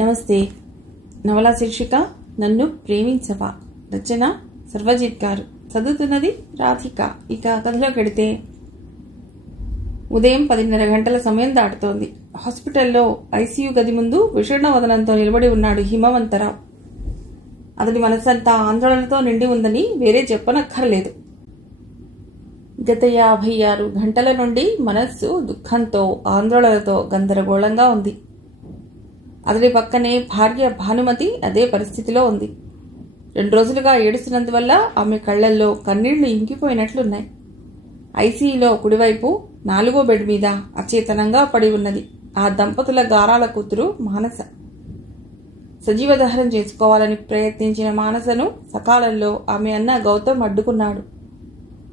నమస్తే. నవలా శీర్షిక నన్ను ప్రేమించవా. రచన సర్వజిత్ గారు. చదువుతున్నది రాధిక. ఇక కథలోకి వెడితే, ఉదయం 10:30 గంటల సమయం దాటుతోంది. హాస్పిటల్లో ఐసీయూ గది ముందు విషణ్ణ వదనంతో నిలబడి ఉన్నాడు హిమవంతరావు. అతడి మనసంతా ఆందోళనతో నిండి ఉందని వేరే చెప్పనక్కర్లేదు. గత 56 గంటల నుండి మనస్సు దుఃఖంతో ఆందోళనతో గందరగోళంగా ఉంది. అతడి పక్కనే భార్య భానుమతి అదే పరిస్థితిలో ఉంది. 2 రోజులుగా ఏడుస్తున్నందువల్ల ఆమె కళ్లల్లో కన్నీళ్లు ఇంకిపోయినట్లున్నాయి. ఐసీయూలో కుడివైపు 4వ బెడ్ మీద అచేతనంగా పడి ఉన్నది ఆ దంపతుల గారాల కూతురు మానస. సజీవదహనం చేసుకోవాలని ప్రయత్నించిన మానసను సకాలంలో ఆమె అన్న గౌతమ్ అడ్డుకున్నాడు.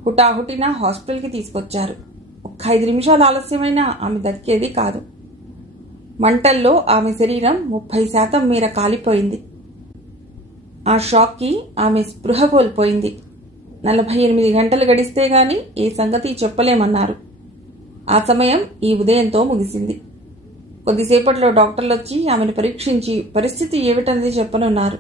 హుటాహుటిన హాస్పిటల్కి తీసుకొచ్చారు. ఒక్క 5 నిమిషాలు ఆలస్యమైనా ఆమె దక్కేది కాదు. మంటల్లో ఆమె శరీరం 30% మేర కాలిపోయింది. ఆ షాక్కి ఆమె స్పృహ కోల్పోయింది. 48 గంటలు గడిస్తే గాని ఏ సంగతి చెప్పలేమన్నారు. ఆ సమయం ఈ ఉదయంతో ముగిసింది. కొద్దిసేపట్లో డాక్టర్లు వచ్చి ఆమెను పరీక్షించి పరిస్థితి ఏమిటనేది చెప్పనున్నారు.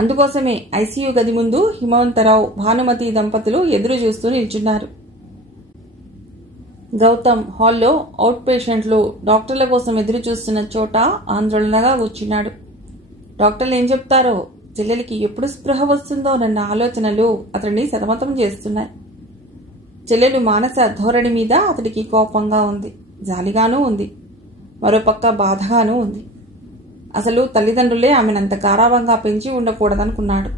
అందుకోసమే ఐసీయూ గది ముందు హిమవంతరావు భానుమతి దంపతులు ఎదురు చూస్తూ నిల్చున్నారు. గౌతమ్ హాల్లో అవుట్ పేషెంట్లు డాక్టర్ల కోసం ఎదురు చూస్తున్న చోట ఆందోళనగా కూర్చున్నాడు. డాక్టర్లు ఏం చెప్తారో, చెల్లెలికి ఎప్పుడు స్పృహ వస్తుందోనన్న ఆలోచనలు అతడిని సతమతం చేస్తున్నాయి. చెల్లెలు మానస ధోరణి మీద అతడికి కోపంగా ఉంది, జాలిగానూ ఉంది, మరోపక్క బాధగానూ ఉంది. అసలు తల్లిదండ్రులే ఆమెనంత గారాబంగా పెంచి ఉండకూడదనుకున్నాడు.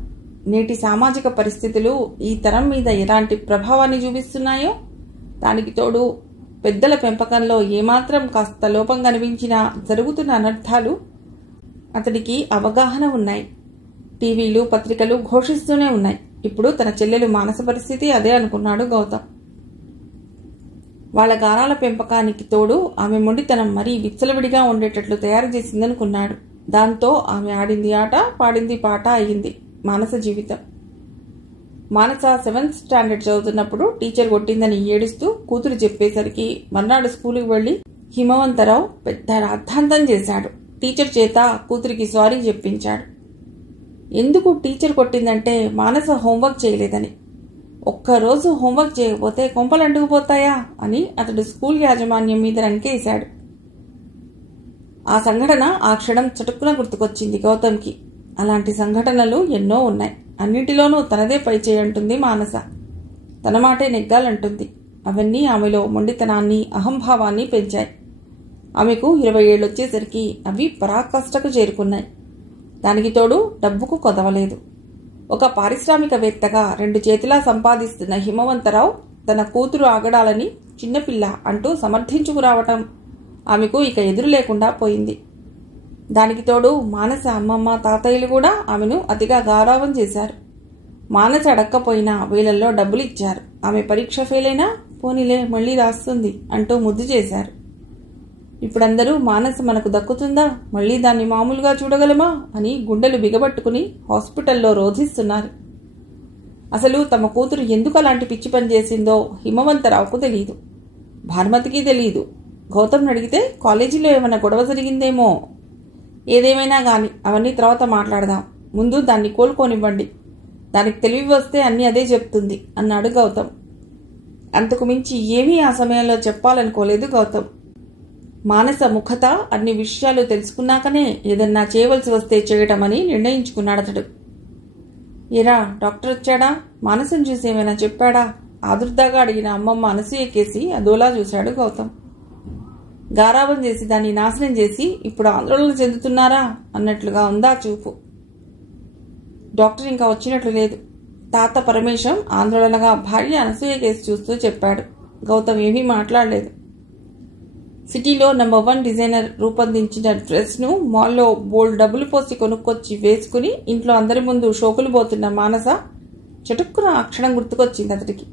నేటి సామాజిక పరిస్థితులు ఈ తరం మీద ఎలాంటి ప్రభావాన్ని చూపిస్తున్నాయో, దానికి తోడు పెద్దల పెంపకంలో ఏమాత్రం కాస్త లోపం కనిపించినా జరుగుతున్న అనర్థాలు అతడికి అవగాహన ఉన్నాయి. టీవీలు పత్రికలు ఘోషిస్తూనే ఉన్నాయి. ఇప్పుడు తన చెల్లెలు మానస పరిస్థితి అదే అనుకున్నాడు గౌతమ్. వాళ్ల గారాల పెంపకానికి తోడు ఆమె మొండితనం మరీ విచ్చలవిడిగా ఉండేటట్లు తయారు చేసిందనుకున్నాడు. దాంతో ఆమె ఆడింది ఆట, పాడింది పాట అయ్యింది మానస జీవితం. మానస 7th స్టాండర్డ్ చదువుతున్నప్పుడు టీచర్ కొట్టిందని ఏడుస్తూ కూతురు చెప్పేసరికి మర్నాడు స్కూలుకి వెళ్లి హిమవంతరావు పెద్ద రాద్ధాంతం చేశాడు. టీచర్ చేత కూతురికి సారీ చెప్పించాడు. ఎందుకు టీచర్ కొట్టిందంటే మానస హోంవర్క్ చేయలేదని. ఒక్కరోజు హోంవర్క్ చేయకపోతే కొంపలు అంటుకుపోతాయా అని అతడు స్కూల్ యాజమాన్యం మీద రంకేశాడు. ఆ సంఘటన ఆ క్షణం చటుక్కున గుర్తుకొచ్చింది గౌతమ్కి. అలాంటి సంఘటనలు ఎన్నో ఉన్నాయి. అన్నింటిలోనూ తనదే పై చేయంటుంది మానస. తన మాటే నెగ్గాలంటుంది. అవన్నీ ఆమెలో మొండితనాన్ని, అహంభావాన్ని పెంచాయి. ఆమెకు 20 ఏళ్ళు వచ్చేసరికి అవి పరాకాష్ఠకు చేరుకున్నాయి. దానికి తోడు డబ్బుకు కొదవలేదు. ఒక పారిశ్రామికవేత్తగా 2 చేతులా సంపాదిస్తున్న హిమవంతరావు తన కూతురు ఆగడాలని చిన్నపిల్ల అంటూ సమర్థించుకురావటం ఆమెకు ఇక ఎదురు లేకుండా పోయింది. దానికి తోడు మానస అమ్మమ్మ తాతయ్యలు కూడా ఆమెను అతిగా గారాబం చేశారు. మానస అడక్కపోయినా వేలల్లో డబ్బులు ఇచ్చారు. ఆమె పరీక్ష ఫెయిల్ అయినా పోనీలే మళ్లీ రాస్తుంది అంటూ ముద్దు చేశారు. ఇప్పుడందరూ మానస మనకు దక్కుతుందా, మళ్లీ దాన్ని మామూలుగా చూడగలమా అని గుండెలు బిగబట్టుకుని హాస్పిటల్లో రోధిస్తున్నారు. అసలు తమ కూతురు ఎందుకు అలాంటి పిచ్చి పని చేసిందో హిమవంతరావుకు తెలియదు, భానుమతికి తెలియదు. గౌతమ్ అడిగితే కాలేజీలో ఏమైనా గొడవ జరిగిందేమో. ఏదేమైనా గాని అవన్నీ తర్వాత మాట్లాడదాం, ముందు దాన్ని కోలుకోనివ్వండి, దానికి తెలివి వస్తే అన్నీ అదే చెప్తుంది అన్నాడు గౌతమ్. అంతకు మించి ఏమీ ఆ సమయంలో చెప్పాలనుకోలేదు గౌతమ్. మానస ముఖత అన్ని విషయాలు తెలుసుకున్నాకనే ఏదన్నా చేయవలసి వస్తే చేయటమని నిర్ణయించుకున్నాడు అతడు. ఏరా డాక్టర్ వచ్చాడా, మానసను చూసి ఏమైనా చెప్పాడా ఆదుర్దాగా అడిగిన అమ్మమ్మ అనసూయ కేసి అదోలా చూశాడు గౌతమ్. గారాబం చేసి దాన్ని నాశనం చేసి ఇప్పుడు ఆందోళన చెందుతున్నారా అన్నట్లుగా ఉందా చూపు. డాక్టర్ ఇంకా వచ్చినట్లు లేదు. తాత పరమేశం ఆందోళనగా భార్య అనసూయ కేసు చూస్తూ చెప్పాడు. గౌతమ్ ఏమీ మాట్లాడలేదు. సిటీలో నంబర్ 1 డిజైనర్ రూపొందించిన డ్రెస్ను మాల్లో బోల్డ్ డబ్బులు పోసి కొనుక్కొచ్చి వేసుకుని ఇంట్లో అందరి ముందు షోకులు పోతున్న మానస చటుక్కున ఆ క్షణం గుర్తుకొచ్చింది అతడికి.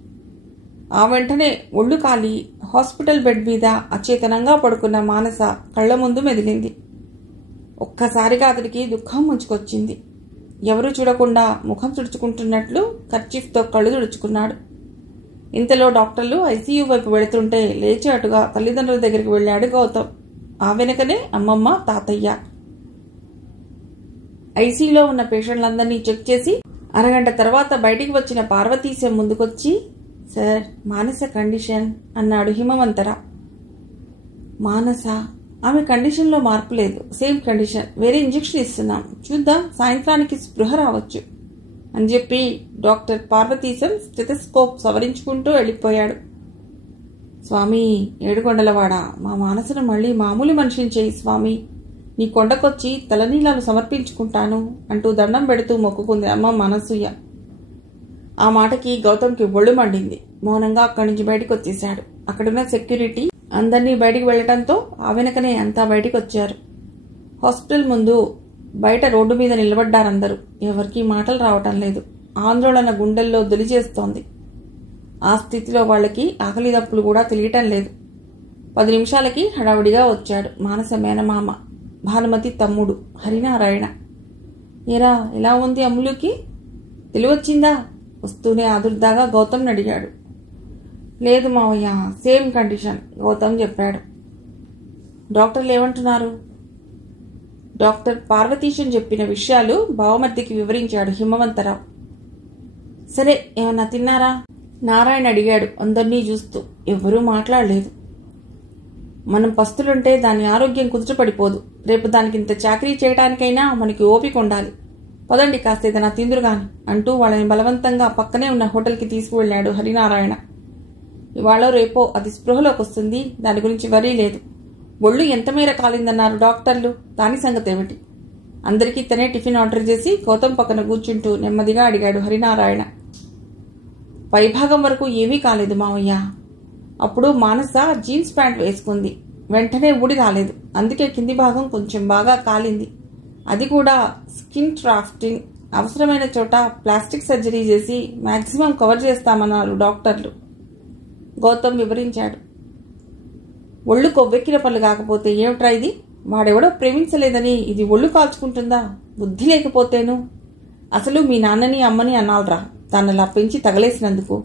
ఆ వెంటనే ఒళ్ళు కాలి హాస్పిటల్ బెడ్ మీద అచేతనంగా పడుకున్న మానస కళ్ల ముందు మెదిలింది. ఒక్కసారిగా అతడికి దుఃఖం ముంచుకొచ్చింది. ఎవరూ చూడకుండా ముఖం తుడుచుకుంటున్నట్లు కర్చీఫ్తో కళ్ళు తుడుచుకున్నాడు. ఇంతలో డాక్టర్లు ఐసీయూ వైపు వెళుతుంటే లేచి అటుగా తల్లిదండ్రుల దగ్గరికి వెళ్ళాడు గౌతమ్. ఆ వెనుకనే అమ్మమ్మ తాతయ్య. ఐసీయూలో ఉన్న పేషెంట్లందరినీ చెక్ చేసి అరగంట తర్వాత బయటికి వచ్చిన పార్వతీశం ముందుకొచ్చి, సార్, మానస కండిషన్ అన్నాడు హిమవంతరావు. మానస? ఆమె కండిషన్లో మార్పు లేదు, సేమ్ కండిషన్, వేరే ఇంజెక్షన్ ఇస్తున్నాం, చూద్దాం, సాయంత్రానికి స్పృహ రావచ్చు అని చెప్పి డాక్టర్ పార్వతీశం స్టెథోస్కోప్ సవరించుకుంటూ వెళ్ళిపోయాడు. స్వామి, ఏడుకొండలవాడ, మా మానసను మళ్ళీ మామూలు మనిషిని చేయి స్వామి, నీ కొండకొచ్చి తలనీలాలు సమర్పించుకుంటాను అంటూ దండం పెడుతూ మొక్కుకుంది అమ్మ మనసూయ. ఆ మాటకి గౌతమ్కి ఒళ్ళు మండింది. మౌనంగా అక్కడి నుంచి బయటకు వచ్చేశాడు. అక్కడున్న సెక్యూరిటీ అందరినీ బయటికి వెళ్లటంతో ఆ వెనకనే అంతా బయటికి వచ్చారు. హాస్పిటల్ ముందు బయట రోడ్డు మీద నిలబడ్డారందరూ. ఎవరికీ మాటలు రావటం లేదు. ఆందోళన గుండెల్లో దొలిచేస్తోంది. ఆ స్థితిలో వాళ్ళకి ఆకలి దప్పులు కూడా తెలియటం లేదు. 10 నిమిషాలకి హడావుడిగా వచ్చాడు మానస మేనమామ, భానుమతి తమ్ముడు హరినారాయణ. ఏరా, ఎలా ఉంది అమ్ములుకి? తెలివచ్చిందా? వస్తూనే ఆదుర్దాగా గౌతమ్ అడిగాడు. లేదు మావయ్య, సేమ్ కండిషన్, గౌతమ్ చెప్పాడు. డాక్టర్లు ఏమంటున్నారు? డాక్టర్ పార్వతీశం చెప్పిన విషయాలు బావమర్దికి వివరించాడు హిమవంతరావు. సరే, ఏమన్నా తిన్నారా? నారాయణ అడిగాడు అందర్నీ చూస్తూ. ఎవ్వరూ మాట్లాడలేదు. మనం పస్తులుంటే దాని ఆరోగ్యం కుదుటపడిపోదు. రేపు దానికింత చాకరీ చేయడానికైనా మనకి ఓపిక ఉండాలి. పదండి, కాస్త ఏదైనా తిందురుగాని అంటూ వాళ్ళని బలవంతంగా పక్కనే ఉన్న హోటల్కి తీసుకువెళ్లాడు హరినారాయణ. ఇవాళ రేపో అది స్పృహలోకి వస్తుంది, దాని గురించి వరీ లేదు. ఒళ్ళు ఎంత మేర కాలిందన్నారు డాక్టర్లు, దాని సంగతి ఏమిటి? అందరికీ తనే టిఫిన్ ఆర్డర్ చేసి గౌతమ్ పక్కన కూర్చుంటూ నెమ్మదిగా అడిగాడు హరినారాయణ. పైభాగం వరకు ఏమీ కాలేదు మావయ్య. అప్పుడు మానస జీన్స్ ప్యాంట్ వేసుకుంది, వెంటనే ఊడి రాలేదు. అందుకే కింది భాగం కొంచెం బాగా కాలింది. అది కూడా స్కిన్ ట్రాఫ్టింగ్. అవసరమైన చోట ప్లాస్టిక్ సర్జరీ చేసి మాక్సిమం కవర్ చేస్తామన్నారు డాక్టర్లు. గౌతమ్ వివరించాడు. ఒళ్ళు కొవ్వెక్కిన పళ్ళు కాకపోతే ఏమిట్రా ఇది? వాడెవడో ప్రేమించలేదని ఇది ఒళ్ళు కాల్చుకుంటుందా? బుద్ధి లేకపోతేను. అసలు మీ నాన్నని అమ్మని అన్నాల్రా, తనలా పెంచి తగలేసినందుకు.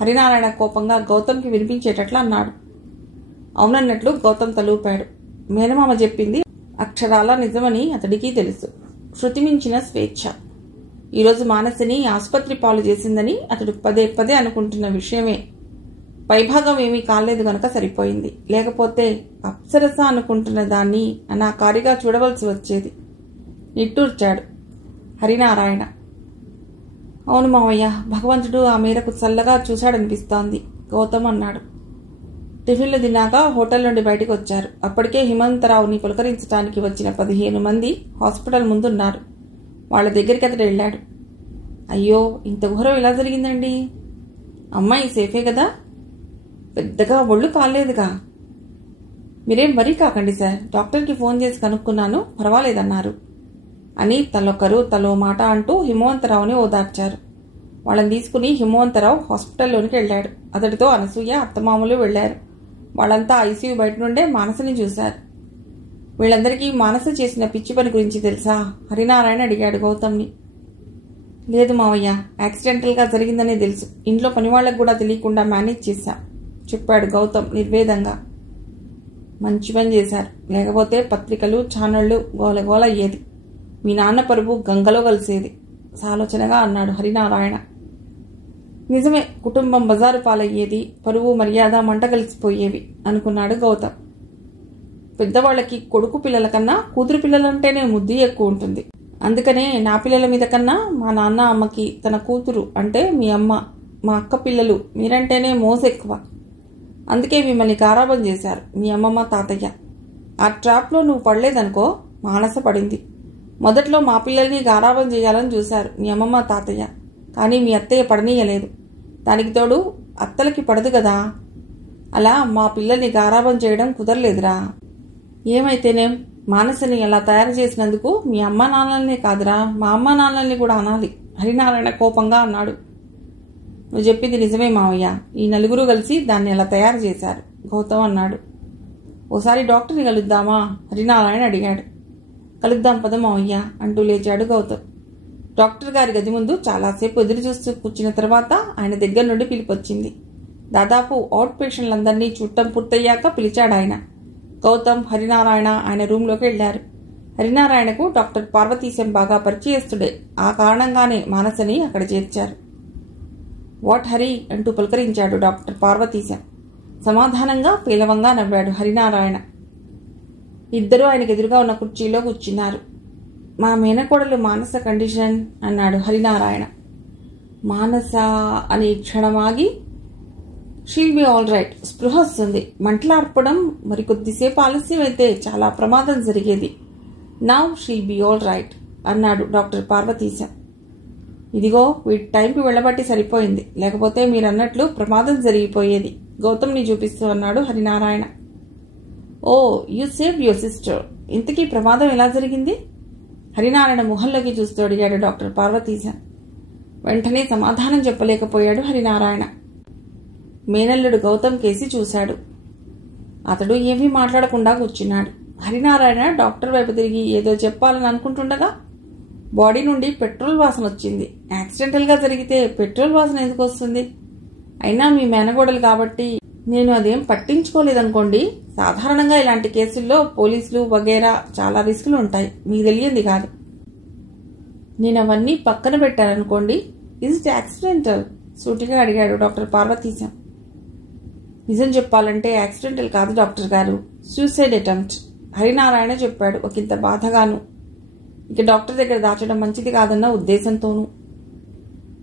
హరినారాయణ కోపంగా గౌతమ్కి వినిపించేటట్లు అన్నాడు. అవునన్నట్లు గౌతమ్ తలూపాడు. మేనమామ చెప్పింది అక్షరాల నిజమని అతడికి తెలుసు. శృతిమించిన స్వేచ్ఛ. ఈరోజు మానసిని ఆసుపత్రి పాలు చేసిందని అతడు పదే పదే అనుకుంటున్న విషయమే. పైభాగం ఏమీ కాలేదు గనక సరిపోయింది. లేకపోతే అప్సరస అనుకుంటున్న దాన్ని అనాకారిగా చూడవలసి వచ్చేది. నిట్టూర్చాడు హరినారాయణ. అవును మావయ్య, భగవంతుడు ఆ మేరకు చల్లగా చూశాడనిపిస్తోంది, గౌతమ్ అన్నాడు. టిఫిన్లు తిన్నాక హోటల్ నుండి బయటకు వచ్చారు. అప్పటికే హిమంతరావుని పులకరించడానికి వచ్చిన 15 మంది హాస్పిటల్ ముందున్నారు. వాళ్ళ దగ్గరికి అతడు వెళ్ళాడు. అయ్యో, ఇంత ఘోరం ఎలా జరిగిందండి? అమ్మాయి సేఫే కదా? పెద్దగా ఒళ్ళు కాలేదుగా? మీరేం వరీ కాకండి సార్, డాక్టర్కి ఫోన్ చేసి కనుక్కున్నాను, పర్వాలేదన్నారు అని తలొకరు తలో మాట అంటూ హిమవంతరావుని ఓదార్చారు. వాళ్ళని తీసుకుని హిమవంతరావు హాస్పిటల్లోనికి వెళ్ళాడు. అతడితో అనసూయ, అత్తమామలు వెళ్లారు. వాళ్ళంతా ఐసీయూ బయట నుండే మానసని చూశారు. వీళ్ళందరికీ మానస చేసిన పిచ్చి పని గురించి తెలుసా? హరినారాయణ అడిగాడు గౌతమ్ని. లేదు మావయ్య, యాక్సిడెంటల్గా జరిగిందనే తెలుసు. ఇంట్లో పనివాళ్లకు కూడా తెలియకుండా మేనేజ్ చేశా చెప్పాడు గౌతమ్ నిర్వేదంగా. మంచి పని చేశారు, లేకపోతే పత్రికలు ఛానళ్లు గోలగోల అయ్యేది. మీ నాన్న పరువు గంగలో కలిసేది సాలోచనగా అన్నాడు హరినారాయణ. నిజమే, కుటుంబం బజారు పాలయ్యేది, పరువు మర్యాద మంట కలిసిపోయేవి అనుకున్నాడు గౌతమ్. పెద్దవాళ్లకి కొడుకు పిల్లల కన్నా కూతురు పిల్లలంటేనే ముద్దు ఎక్కువ ఉంటుంది. అందుకనే నా పిల్లల మీద కన్నా మా నాన్న అమ్మకి తన కూతురు అంటే మీ అమ్మ, మా అక్క పిల్లలు మీరంటేనే మోసెక్కువ. అందుకే మిమ్మల్ని గారాబం చేశారు మీ అమ్మమ్మ తాతయ్య. ఆ ట్రాప్లో నువ్వు పడలేదనుకో, మానస పడింది. మొదట్లో మా పిల్లల్ని గారాబం చేయాలని చూశారు మీ అమ్మమ్మ తాతయ్య, కానీ మీ అత్తయ్య పడనీయలేదు. దానికి తోడు అత్తలకి పడదు కదా. అలా మా పిల్లల్ని గారాబం చేయడం కుదరలేదురా. ఏమైతేనేం, మానసని అలా తయారు చేసినందుకు మీ అమ్మా నాన్నల్నే కాదురా, మా అమ్మా నాన్నల్ని కూడా అనాలి హరినారాయణ కోపంగా అన్నాడు. నువ్వు చెప్పింది నిజమే మావయ్య, ఈ నలుగురు కలిసి దాన్ని అలా తయారు చేశారు, గౌతమ్ అన్నాడు. ఓసారి డాక్టర్ని కలుద్దామా? హరినారాయణ అడిగాడు. కలుద్దాం పద మావయ్య అంటూ లేచాడు గౌతమ్. డాక్టర్ గారి గది ముందు చాలాసేపు ఎదురు చూస్తూ కూర్చున్న తర్వాత ఆయన దగ్గర నుండి పిలిపొచ్చింది. దాదాపు అవుట్ పేషెంట్లందరినీ చూడటం పూర్తయ్యాక పిలిచాడు ఆయన. గౌతమ్, హరినారాయణ ఆయన రూంలోకి వెళ్లారు. హరినారాయణకు డాక్టర్ పార్వతీశం బాగా పరిచయస్తుడే. ఆ కారణంగానే మానసని అక్కడ చేర్చారు. వాట్ హరి అంటూ పలకరించాడు డాక్టర్ పార్వతీశం. సమాధానంగా పేలవంగా నవ్వాడు హరినారాయణ. ఇద్దరూ ఆయనకు ఎదురుగా ఉన్న కుర్చీలో కూర్చున్నారు. మా మేనకోడలు మానస కండిషన్ అన్నాడు హరినారాయణ. మానస అని క్షణమాగి షీల్ బి ఆల్ రైట్, స్పృహ వస్తుంది, మంటలార్పడం మరికొద్దిసేపు ఆలస్యం అయితే చాలా ప్రమాదం జరిగేది. Now she'll be all right అన్నాడు డాక్టర్ పార్వతీశం. ఇదిగో వీటి టైంకి వెళ్ళబట్టి సరిపోయింది, లేకపోతే మీరన్నట్లు ప్రమాదం జరిగిపోయేది. గౌతమ్ని చూపిస్తూ అన్నాడు హరినారాయణ. ఓ, యూ సేవ్ యువర్ సిస్టర్. ఇంతకీ ప్రమాదం ఎలా జరిగింది? హరినారాయణ ముఖంలోకి చూస్తూ అడిగాడు డాక్టర్ పార్వతీశం. వెంటనే సమాధానం చెప్పలేకపోయాడు హరినారాయణ. మేనల్లుడు గౌతమ్ కేసి చూశాడు. అతడు ఏమీ మాట్లాడకుండా కూర్చున్నాడు. హరినారాయణ డాక్టర్ వైపు తిరిగి ఏదో చెప్పాలని అనుకుంటుండగా బాడీ నుండి పెట్రోల్ వాసన వచ్చింది. యాక్సిడెంటల్గా జరిగితే పెట్రోల్ వాసన ఎందుకు వస్తుంది? అయినా మీ మేనగోడలు కాబట్టి నేను అదేం పట్టించుకోలేదనుకోండి. సాధారణంగా ఇలాంటి కేసుల్లో పోలీసులు వగేరా చాలా రిస్కులు ఉంటాయి, మీకు తెలియంది కాదు. నేను అవన్నీ పక్కన పెట్టాననుకోండి. Is it accidental? సూటిగా అడిగాడు డాక్టర్ పార్వతీశం. నిజం చెప్పాలంటే యాక్సిడెంటల్ కాదు డాక్టర్ గారు, సూసైడ్ అటెంప్ట్, హరినారాయణ చెప్పాడు ఒకంత బాధగాను. ఇక డాక్టర్ దగ్గర దాచడం మంచిది కాదన్న ఉద్దేశంతోనూ.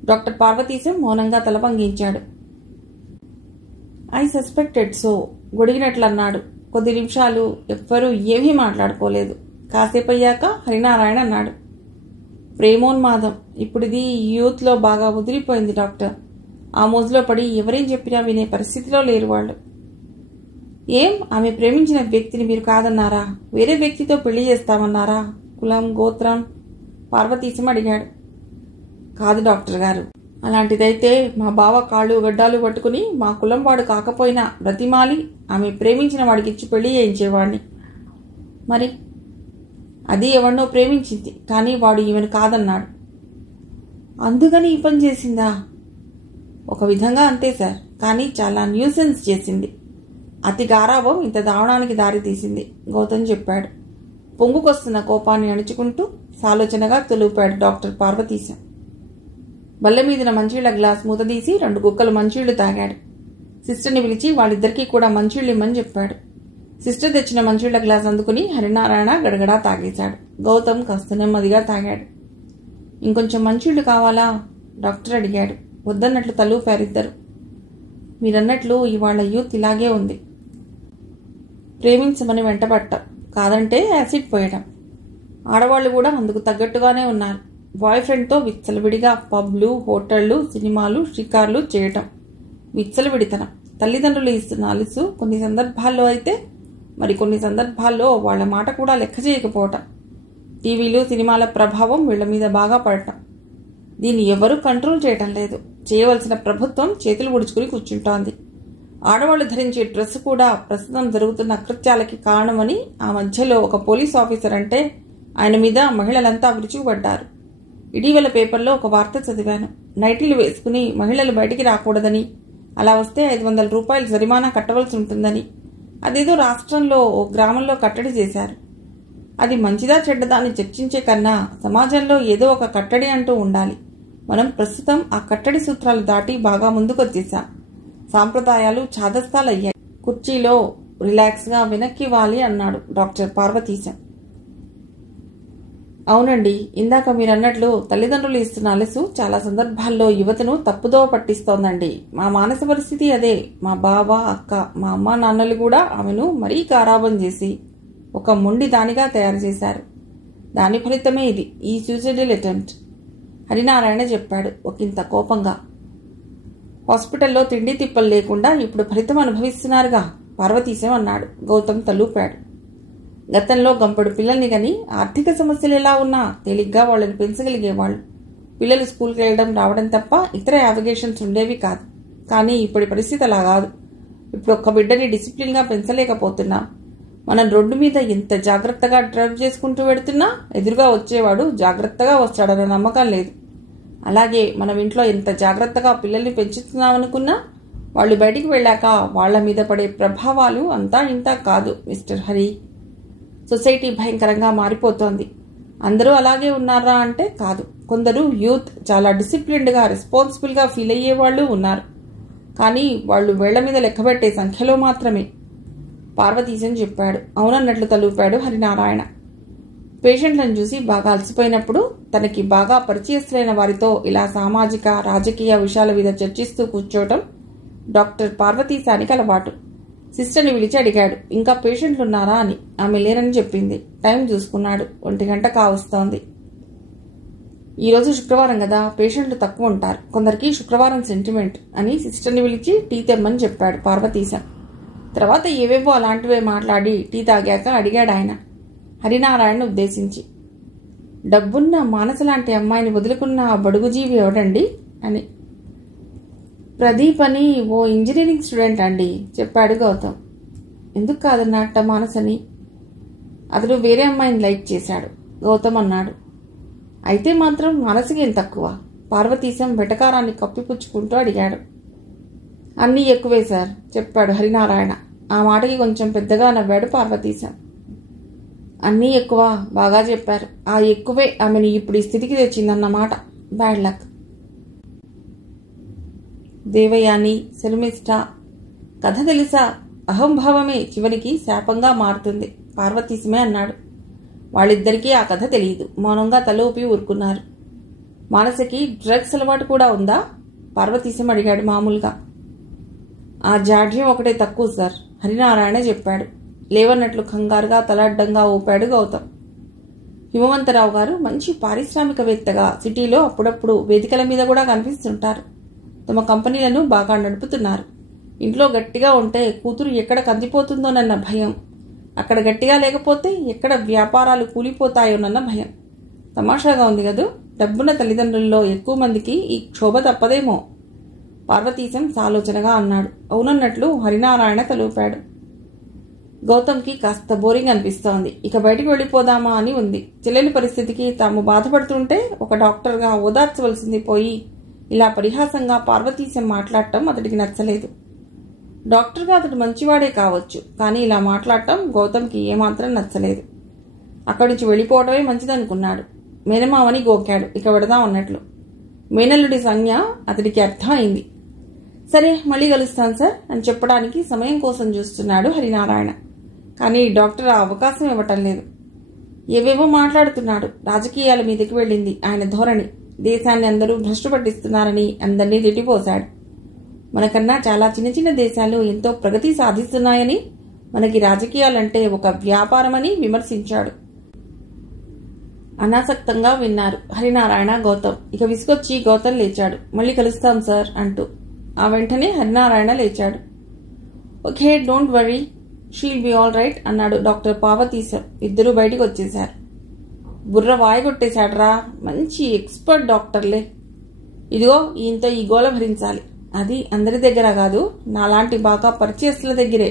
డాక్టర్ పార్వతీశం మౌనంగా తల వంగించాడు. ఐ సస్పెక్టెడ్ సో, గొడిగినట్లన్నాడు. కొద్ది నిమిషాలు ఎవ్వరూ ఏమీ మాట్లాడుకోలేదు. కాసేపు అయ్యాక హరినారాయణ అన్నాడు. ప్రేమోన్మాదం ఇప్పుడిది యూత్లో బాగా ముదిరిపోయింది డాక్టర్. ఆ మోజులో పడి ఎవరేం చెప్పినా వినే పరిస్థితిలో లేరు వాళ్ళు. ఏం, ఆమె ప్రేమించిన వ్యక్తిని మీరు కాదన్నారా? వేరే వ్యక్తితో పెళ్లి చేస్తామన్నారా? కులం, గోత్రం? పార్వతీశం అడిగాడు. కాదు డాక్టర్ గారు, అలాంటిదైతే మా బావ కాళ్ళు గడ్డాలు పట్టుకుని మా కులం వాడు కాకపోయినా బ్రతిమాలి ఆమె ప్రేమించిన వాడికి ఇచ్చి పెళ్లి చేయించేవాడిని. మరి అది ఎవరినో ప్రేమించింది, కానీ వాడు ఈమెను కాదన్నాడు. అందుకని ఈ పని చేసిందా? ఒక విధంగా అంతే సార్, కానీ చాలా న్యూసెన్స్ చేసింది. అతి గారాభం ఇంత దావడానికి దారి తీసింది, గౌతమ్ చెప్పాడు. పొంగుకొస్తున్న కోపాన్ని అణుచుకుంటూ సాలోచనగా తొలిపాడు డాక్టర్ పార్వతీశం. బల్ల మీదిన మంచీళ్ల గ్లాస్ మూతదీసి 2 గుక్కలు మంచీళ్లు తాగాడు. సిస్టర్ని పిలిచి వాళ్ళిద్దరికీ కూడా మంచీళ్లు ఇమ్మని చెప్పాడు. సిస్టర్ తెచ్చిన మంచీళ్ల గ్లాస్ అందుకుని హరినారాయణ గడగడా తాగేశాడు. గౌతమ్ కాస్త నెమ్మదిగా తాగాడు. ఇంకొంచెం మంచీళ్లు కావాలా? డాక్టర్ అడిగాడు. వద్దన్నట్లు తలూపారిద్దరు. మీరన్నట్లు ఇవాళ యూత్ ఇలాగే ఉంది. ప్రేమించమని వెంటబట్టం, కాదంటే యాసిడ్ పోయడం. ఆడవాళ్లు కూడా అందుకు తగ్గట్టుగానే ఉన్నారు. బాయ్ ఫ్రెండ్తో విచ్చలవిడిగా పబ్లు, హోటళ్లు, సినిమాలు, షికార్లు చేయటం విచ్చలవిడితనం. తల్లిదండ్రులు ఇస్తున్న అలుసు కొన్ని సందర్భాల్లో అయితే, మరికొన్ని సందర్భాల్లో వాళ్ల మాట కూడా లెక్క చేయకపోవటం. టీవీలు, సినిమాల ప్రభావం వీళ్ల మీద బాగా పడటం. దీన్ని ఎవరూ కంట్రోల్ చేయటం లేదు. చేయవలసిన ప్రభుత్వం చేతులు ముడుచుకుని కూర్చుంటోంది. ఆడవాళ్లు ధరించే డ్రెస్ కూడా ప్రస్తుతం జరుగుతున్న అకృత్యాలకి కారణమని ఆ మధ్యలో ఒక పోలీస్ ఆఫీసర్ అంటే ఆయన మీద మహిళలంతా విరుచుకుపడ్డారు. ఇటీవల పేపర్లో ఒక వార్త చదివాను. నైటీలు వేసుకుని మహిళలు బయటికి రాకూడదని, అలా వస్తే 500 రూపాయలు జరిమానా కట్టవలసి ఉంటుందని. అదేదో రాష్ట్రంలో ఓ గ్రామంలో కట్టడి చేశారు. అది మంచిదా చెడ్డదా అని చర్చించే కన్నా సమాజంలో ఏదో ఒక కట్టడి అంటూ ఉండాలి. మనం ప్రస్తుతం ఆ కట్టడి సూత్రాలు దాటి బాగా ముందుకొచ్చేసాం. సాంప్రదాయాలు ఛాదస్తాలయ్యాయి. కుర్చీలో రిలాక్స్గా వెనక్కి వాలి అన్నాడు డాక్టర్ పార్వతీశం. అవునండి, ఇందాక మీరన్నట్లు తల్లిదండ్రులు ఇస్తున్న అలసు చాలా సందర్భాల్లో యువతను తప్పుదోవ పట్టిస్తోందండి. మా మానస పరిస్థితి అదే. మా బావ, అక్క, మా అమ్మ నాన్నలు కూడా ఆమెను మరీ గారాబం చేసి ఒక మొండి దానిగా తయారు చేశారు. దాని ఫలితమే ఇది, ఈ సూసైడల్ అటెంప్ట్, హరినారాయణ చెప్పాడు ఒకంత కోపంగా. హాస్పిటల్లో తిండి తిప్పలు లేకుండా ఇప్పుడు ఫలితం అనుభవిస్తున్నారుగా, పార్వతీశం అన్నాడు. గౌతమ్ తలూపాడు. గతంలో గంపెడు పిల్లల్ని గని ఆర్థిక సమస్యలు ఎలా ఉన్నా తేలిగ్గా వాళ్ళని పెంచగలిగేవాళ్ళు. పిల్లలు స్కూల్కి వెళ్ళడం రావడం తప్ప ఇతర యావిగేషన్స్ ఉండేవి కాదు. కానీ ఇప్పటి పరిస్థితి అలా కాదు. ఇప్పుడు ఒక్క బిడ్డని డిసిప్లిన్గా పెంచలేకపోతున్నాం. మనం రోడ్డు మీద ఎంత జాగ్రత్తగా డ్రైవ్ చేసుకుంటూ వెడుతున్నా ఎదురుగా వచ్చేవాడు జాగ్రత్తగా వస్తాడన్న నమ్మకం లేదు. అలాగే మనం ఇంట్లో ఎంత జాగ్రత్తగా పిల్లల్ని పెంచుతున్నామనుకున్నా వాళ్ళు బయటికి వెళ్ళాక వాళ్ల మీద పడే ప్రభావాలు అంతా ఇంతా కాదు మిస్టర్ హరి. సొసైటీ భయంకరంగా మారిపోతోంది. అందరూ అలాగే ఉన్నారా అంటే కాదు. కొందరు యూత్ చాలా డిసిప్లిన్డ్గా, రెస్పాన్సిబుల్గా ఫీల్ అయ్యేవాళ్ళు ఉన్నారు. కానీ వాళ్ళు వేళ్ల మీద లెక్కబెట్టే సంఖ్యలో మాత్రమే. పార్వతీశం చెప్పాడు. అవునన్నట్లు తలూపాడు హరినారాయణ. పేషెంట్లను చూసి బాగా అలసిపోయినప్పుడు తనకి బాగా పరిచయస్తులైన వారితో ఇలా సామాజిక, రాజకీయ విషయాల మీద చర్చిస్తూ కూర్చోవటం డాక్టర్ పార్వతీశానికి అలవాటు. సిస్టర్ని పిలిచి అడిగాడు, ఇంకా పేషెంట్లున్నారా అని. ఆమె లేరని చెప్పింది. టైం చూసుకున్నాడు. 1 గంట కావస్తోంది. ఈరోజు శుక్రవారం కదా, పేషెంట్లు తక్కువ ఉంటారు. కొందరికి శుక్రవారం సెంటిమెంట్ అని సిస్టర్ని పిలిచి టీ తెమ్మని చెప్పాడు పార్వతీశం. తర్వాత ఏవేవో అలాంటివే మాట్లాడి టీ తాగాక అడిగాడు ఆయన హరినారాయణ ఉద్దేశించి, డబ్బున్న మానస లాంటి అమ్మాయిని వదులుకున్న ఆ బడుగుజీవి ఎవడండి అని. ప్రదీప్ అని ఓ ఇంజనీరింగ్ స్టూడెంట్ అండి చెప్పాడు గౌతమ్. ఎందుకు కాదన్నట్ట మానసని? అతడు వేరే అమ్మాయిని లైక్ చేశాడు గౌతమ్ అన్నాడు. అయితే మాత్రం మానసకి ఏం తక్కువ? పార్వతీశం వెటకారాన్ని కప్పిపుచ్చుకుంటూ అడిగాడు. అన్నీ ఎక్కువే సార్ చెప్పాడు హరినారాయణ. ఆ మాటకి కొంచెం పెద్దగా నవ్వాడు పార్వతీశం. అన్నీ ఎక్కువ, బాగా చెప్పారు. ఆ ఎక్కువే ఆమెను ఇప్పుడు ఈ స్థితికి తెచ్చిందన్నమాట. Bad luck. దేవయాని, శర్మిష్ఠ కథ తెలుసా? అహంభావమే చివరికి శాపంగా మారుతుంది. పార్వతీశమే అన్నాడు. వాళ్ళిద్దరికీ ఆ కథ తెలియదు. మౌనంగా తల ఊపి ఊరుకున్నారు. మానసకి డ్రగ్స్ అలవాటు కూడా ఉందా? పార్వతీశం అడిగాడు మామూలుగా. ఆ జాడ్యం ఒకటే తక్కువ సార్, హరినారాయణ చెప్పాడు. లేవన్నట్లు కంగారుగా తలడ్డంగా ఊపాడు గౌతమ్. హిమవంతరావు గారు మంచి పారిశ్రామికవేత్తగా సిటీలో అప్పుడప్పుడు వేదికల మీద కూడా కనిపిస్తుంటారు. తమ కంపెనీలను బాగా నడుపుతున్నారు. ఇంట్లో గట్టిగా ఉంటే కూతురు ఎక్కడ కందిపోతుందోనన్న భయం, అక్కడ గట్టిగా లేకపోతే ఎక్కడ వ్యాపారాలు కూలిపోతాయోనన్న భయం. తమాషాగా ఉంది కదూ. డబ్బున్న తల్లిదండ్రుల్లో ఎక్కువ మందికి ఈ క్షోభ తప్పదేమో. పార్వతీశం సాలోచనగా అన్నాడు. అవునన్నట్లు హరినారాయణ తలూపాడు. గౌతమ్కి కాస్త బోరింగ్ అనిపిస్తోంది. ఇక బయటికి వెళ్ళిపోదామా అని ఉంది. చెల్లెలి పరిస్థితికి తాము బాధపడుతుంటే ఒక డాక్టర్గా ఓదార్చవలసింది పోయి ఇలా పరిహాసంగా పార్వతీశం మాట్లాడటం అతడికి నచ్చలేదు. డాక్టర్గా అతడు మంచివాడే కావచ్చు, కానీ ఇలా మాట్లాడటం గౌతమ్కి ఏమాత్రం నచ్చలేదు. అక్కడి నుంచి వెళ్ళిపోవడమే మంచిదనుకున్నాడు. మేనమావని గోకాడు ఇక వెడదాం అన్నట్లు. మేనల్లుడి సంజ్ఞ అతడికి అర్థమైంది. సరే మళ్ళీ కలుస్తాను సార్ అని చెప్పడానికి సమయం కోసం చూస్తున్నాడు హరినారాయణ. కానీ డాక్టర్ ఆ అవకాశం ఇవ్వటం లేదు. ఏవేవో మాట్లాడుతున్నాడు. రాజకీయాల మీదకి వెళ్ళింది ఆయన ధోరణి. దేశాన్ని అందరూ భ్రష్టు పట్టిస్తున్నారని అందరినీ తిట్టిపోశాడు. మనకన్నా చాలా చిన్న చిన్న దేశాలు ఎంతో ప్రగతి సాధిస్తున్నాయని, మనకి రాజకీయాలంటే ఒక వ్యాపారమని విమర్శించాడు. అనాసక్తంగా విన్నారు హరినారాయణ, గౌతమ్. ఇక విసుకొచ్చి గౌతమ్ లేచాడు. మళ్ళీ కలుస్తాం సార్ అంటూ. ఆ వెంటనే హరినారాయణ లేచాడు. Okay, don't worry, she'll be all right అన్నాడు డాక్టర్ పార్వతీశం. ఇద్దరూ బయటికి వచ్చేశారు. బుర్ర వాయగొట్టేశాడ్రా, మంచి ఎక్స్పర్ట్ డాక్టర్లే. ఇదిగో ఈయంతో ఈ గోల భరించాలి. అది అందరి దగ్గర కాదు, నాలాంటి బాగా పరిచయస్తుల దగ్గరే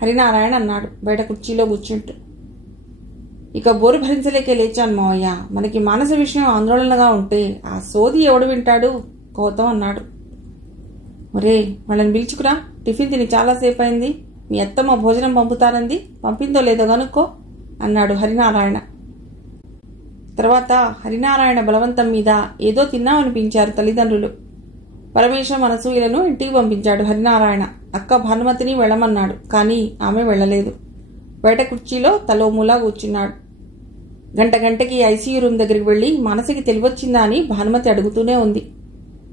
హరినారాయణ అన్నాడు బయట కుర్చీలో కూర్చుంటూ. ఇక బోరు భరించలేకే లేచాను మావయ్య. మనకి మానస విషయం ఆందోళనగా ఉంటే ఆ సోది ఎవడు వింటాడు? గౌతమ్ అన్నాడు. ఒరే వాళ్ళని పిలుచుకురా, టిఫిన్ తిని చాలాసేపు అయింది. మీ అత్తమ్మ భోజనం పంపుతానంది, పంపిందో లేదో కనుక్కో అన్నాడు హరినారాయణ. తర్వాత హరినారాయణ బలవంతం మీద ఏదో తిన్నామనిపించారు తల్లిదండ్రులు. పరమేశ్వర అనసూయలను ఇంటికి పంపించాడు హరినారాయణ. అక్క భానుమతిని వెళ్ళమన్నాడు, కానీ ఆమె వెళ్ళలేదు. బయట కుర్చీలో తలోమూలా కూర్చున్నాడు. గంటకి ఐసీయూ రూమ్ దగ్గరికి వెళ్లి మనసుకి తెలివొచ్చిందా అని భానుమతి అడుగుతూనే ఉంది.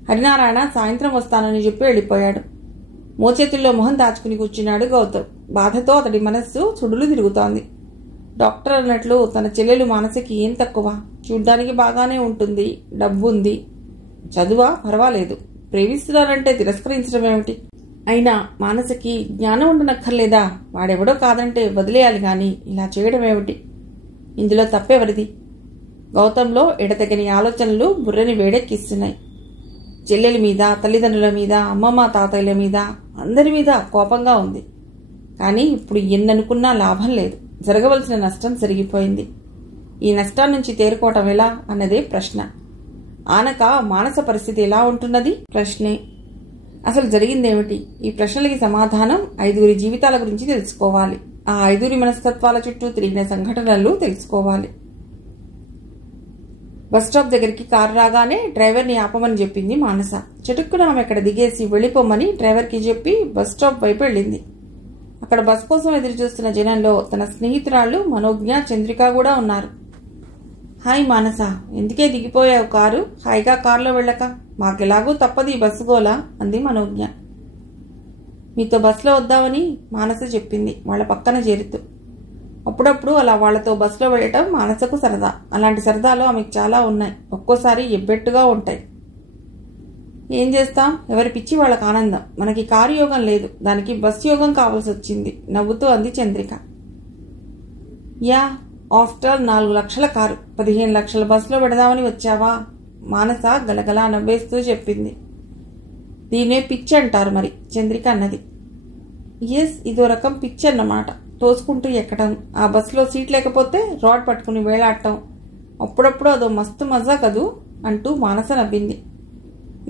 హరినారాయణ సాయంత్రం వస్తానని చెప్పి వెళ్ళిపోయాడు. మోచేతుల్లో మొహం దాచుకుని కూర్చున్నాడు గౌతమ్. బాధతో అతడి మనస్సు సుడులు తిరుగుతోంది. డాక్టర్ అన్నట్లు తన చెల్లెలు మానసకి ఏం తక్కువ? చూడ్డానికి బాగానే ఉంటుంది, డబ్బు ఉంది, చదువా పర్వాలేదు. ప్రేమిస్తున్నారంటే తిరస్కరించడం ఏమిటి? అయినా మానసకి జ్ఞానం ఉండనక్కర్లేదా? వాడెవడో కాదంటే వదిలేయాలి గాని ఇలా చేయడం ఏమిటి? ఇందులో తప్పెవరిది? గౌతంలో ఎడతెగని ఆలోచనలు బుర్రని వేడెక్కిస్తున్నాయి. చెల్లెలి మీద, తల్లిదండ్రుల మీద, అమ్మమ్మ తాతయ్యల మీద, అందరి మీద కోపంగా ఉంది. కానీ ఇప్పుడు ఎన్ననుకున్నా లాభం లేదు. జరగవలసిన నష్టం జరిగిపోయింది. ఈ నష్టాన్ని నుంచి తేరుకోవటం ఎలా అన్నదే ప్రశ్న. ఆనక మానస పరిస్థితి ఎలా ఉంటున్నది ప్రశ్నే. అసలు జరిగిందేమిటి? ఈ ప్రశ్నలకి సమాధానం 5 జీవితాల గురించి తెలుసుకోవాలి. ఆ 5 మనస్తత్వాల చుట్టూ తిరిగిన సంఘటనలు తెలుసుకోవాలి. బస్ స్టాప్ దగ్గరికి కారు రాగానే డ్రైవర్ని ఆపమని చెప్పింది మానస. చటుక్కున ఆమె అక్కడ దిగేసి వెళ్ళిపోమని డ్రైవర్కి చెప్పి బస్ స్టాప్ వైపు వెళ్ళింది. అక్కడ బస్ కోసం ఎదురు చూస్తున్న జనంలో తన స్నేహితురాళ్లు మనోజ్ఞ, చంద్రిక కూడా ఉన్నారు. హాయ్ మానస, ఎందుకే దిగిపోయావు కారు? హాయిగా కారులో వెళ్ళక, మాకెలాగూ తప్పదు ఈ బస్సు గోలా అంది మనోజ్ఞ. మీతో బస్సులో వద్దామని మానస చెప్పింది వాళ్ళ పక్కన చేరుతూ. అప్పుడప్పుడు అలా వాళ్లతో బస్సులో వెళ్ళటం మానసకు సరదా. అలాంటి సరదాలు ఆమెకు చాలా ఉన్నాయి. ఒక్కోసారి ఎబ్బెట్టుగా ఉంటాయి. ఏం చేస్తాం, ఎవరి పిచ్చి వాళ్ళకి ఆనందం. మనకి కారు యోగం లేదు, దానికి బస్సు యోగం కావాల్సి వచ్చింది నవ్వుతూ అంది చంద్రిక. యా, ఆఫ్టర్ 4 లక్షల కారు 15 లక్షల బస్సులో పెడదామని వచ్చావా? మానస గలగలా నవ్వేస్తూ చెప్పింది. దీనే పిచ్చి అంటారు మరి, చంద్రిక అన్నది. ఎస్, ఇదో రకం పిచ్చి అన్నమాట. తోసుకుంటూ ఎక్కడం, ఆ బస్సులో సీట్ లేకపోతే రాడ్ పట్టుకుని వేలాడటం, అప్పుడప్పుడు అదో మస్తు మజా కదూ అంటూ మానస నవ్వింది.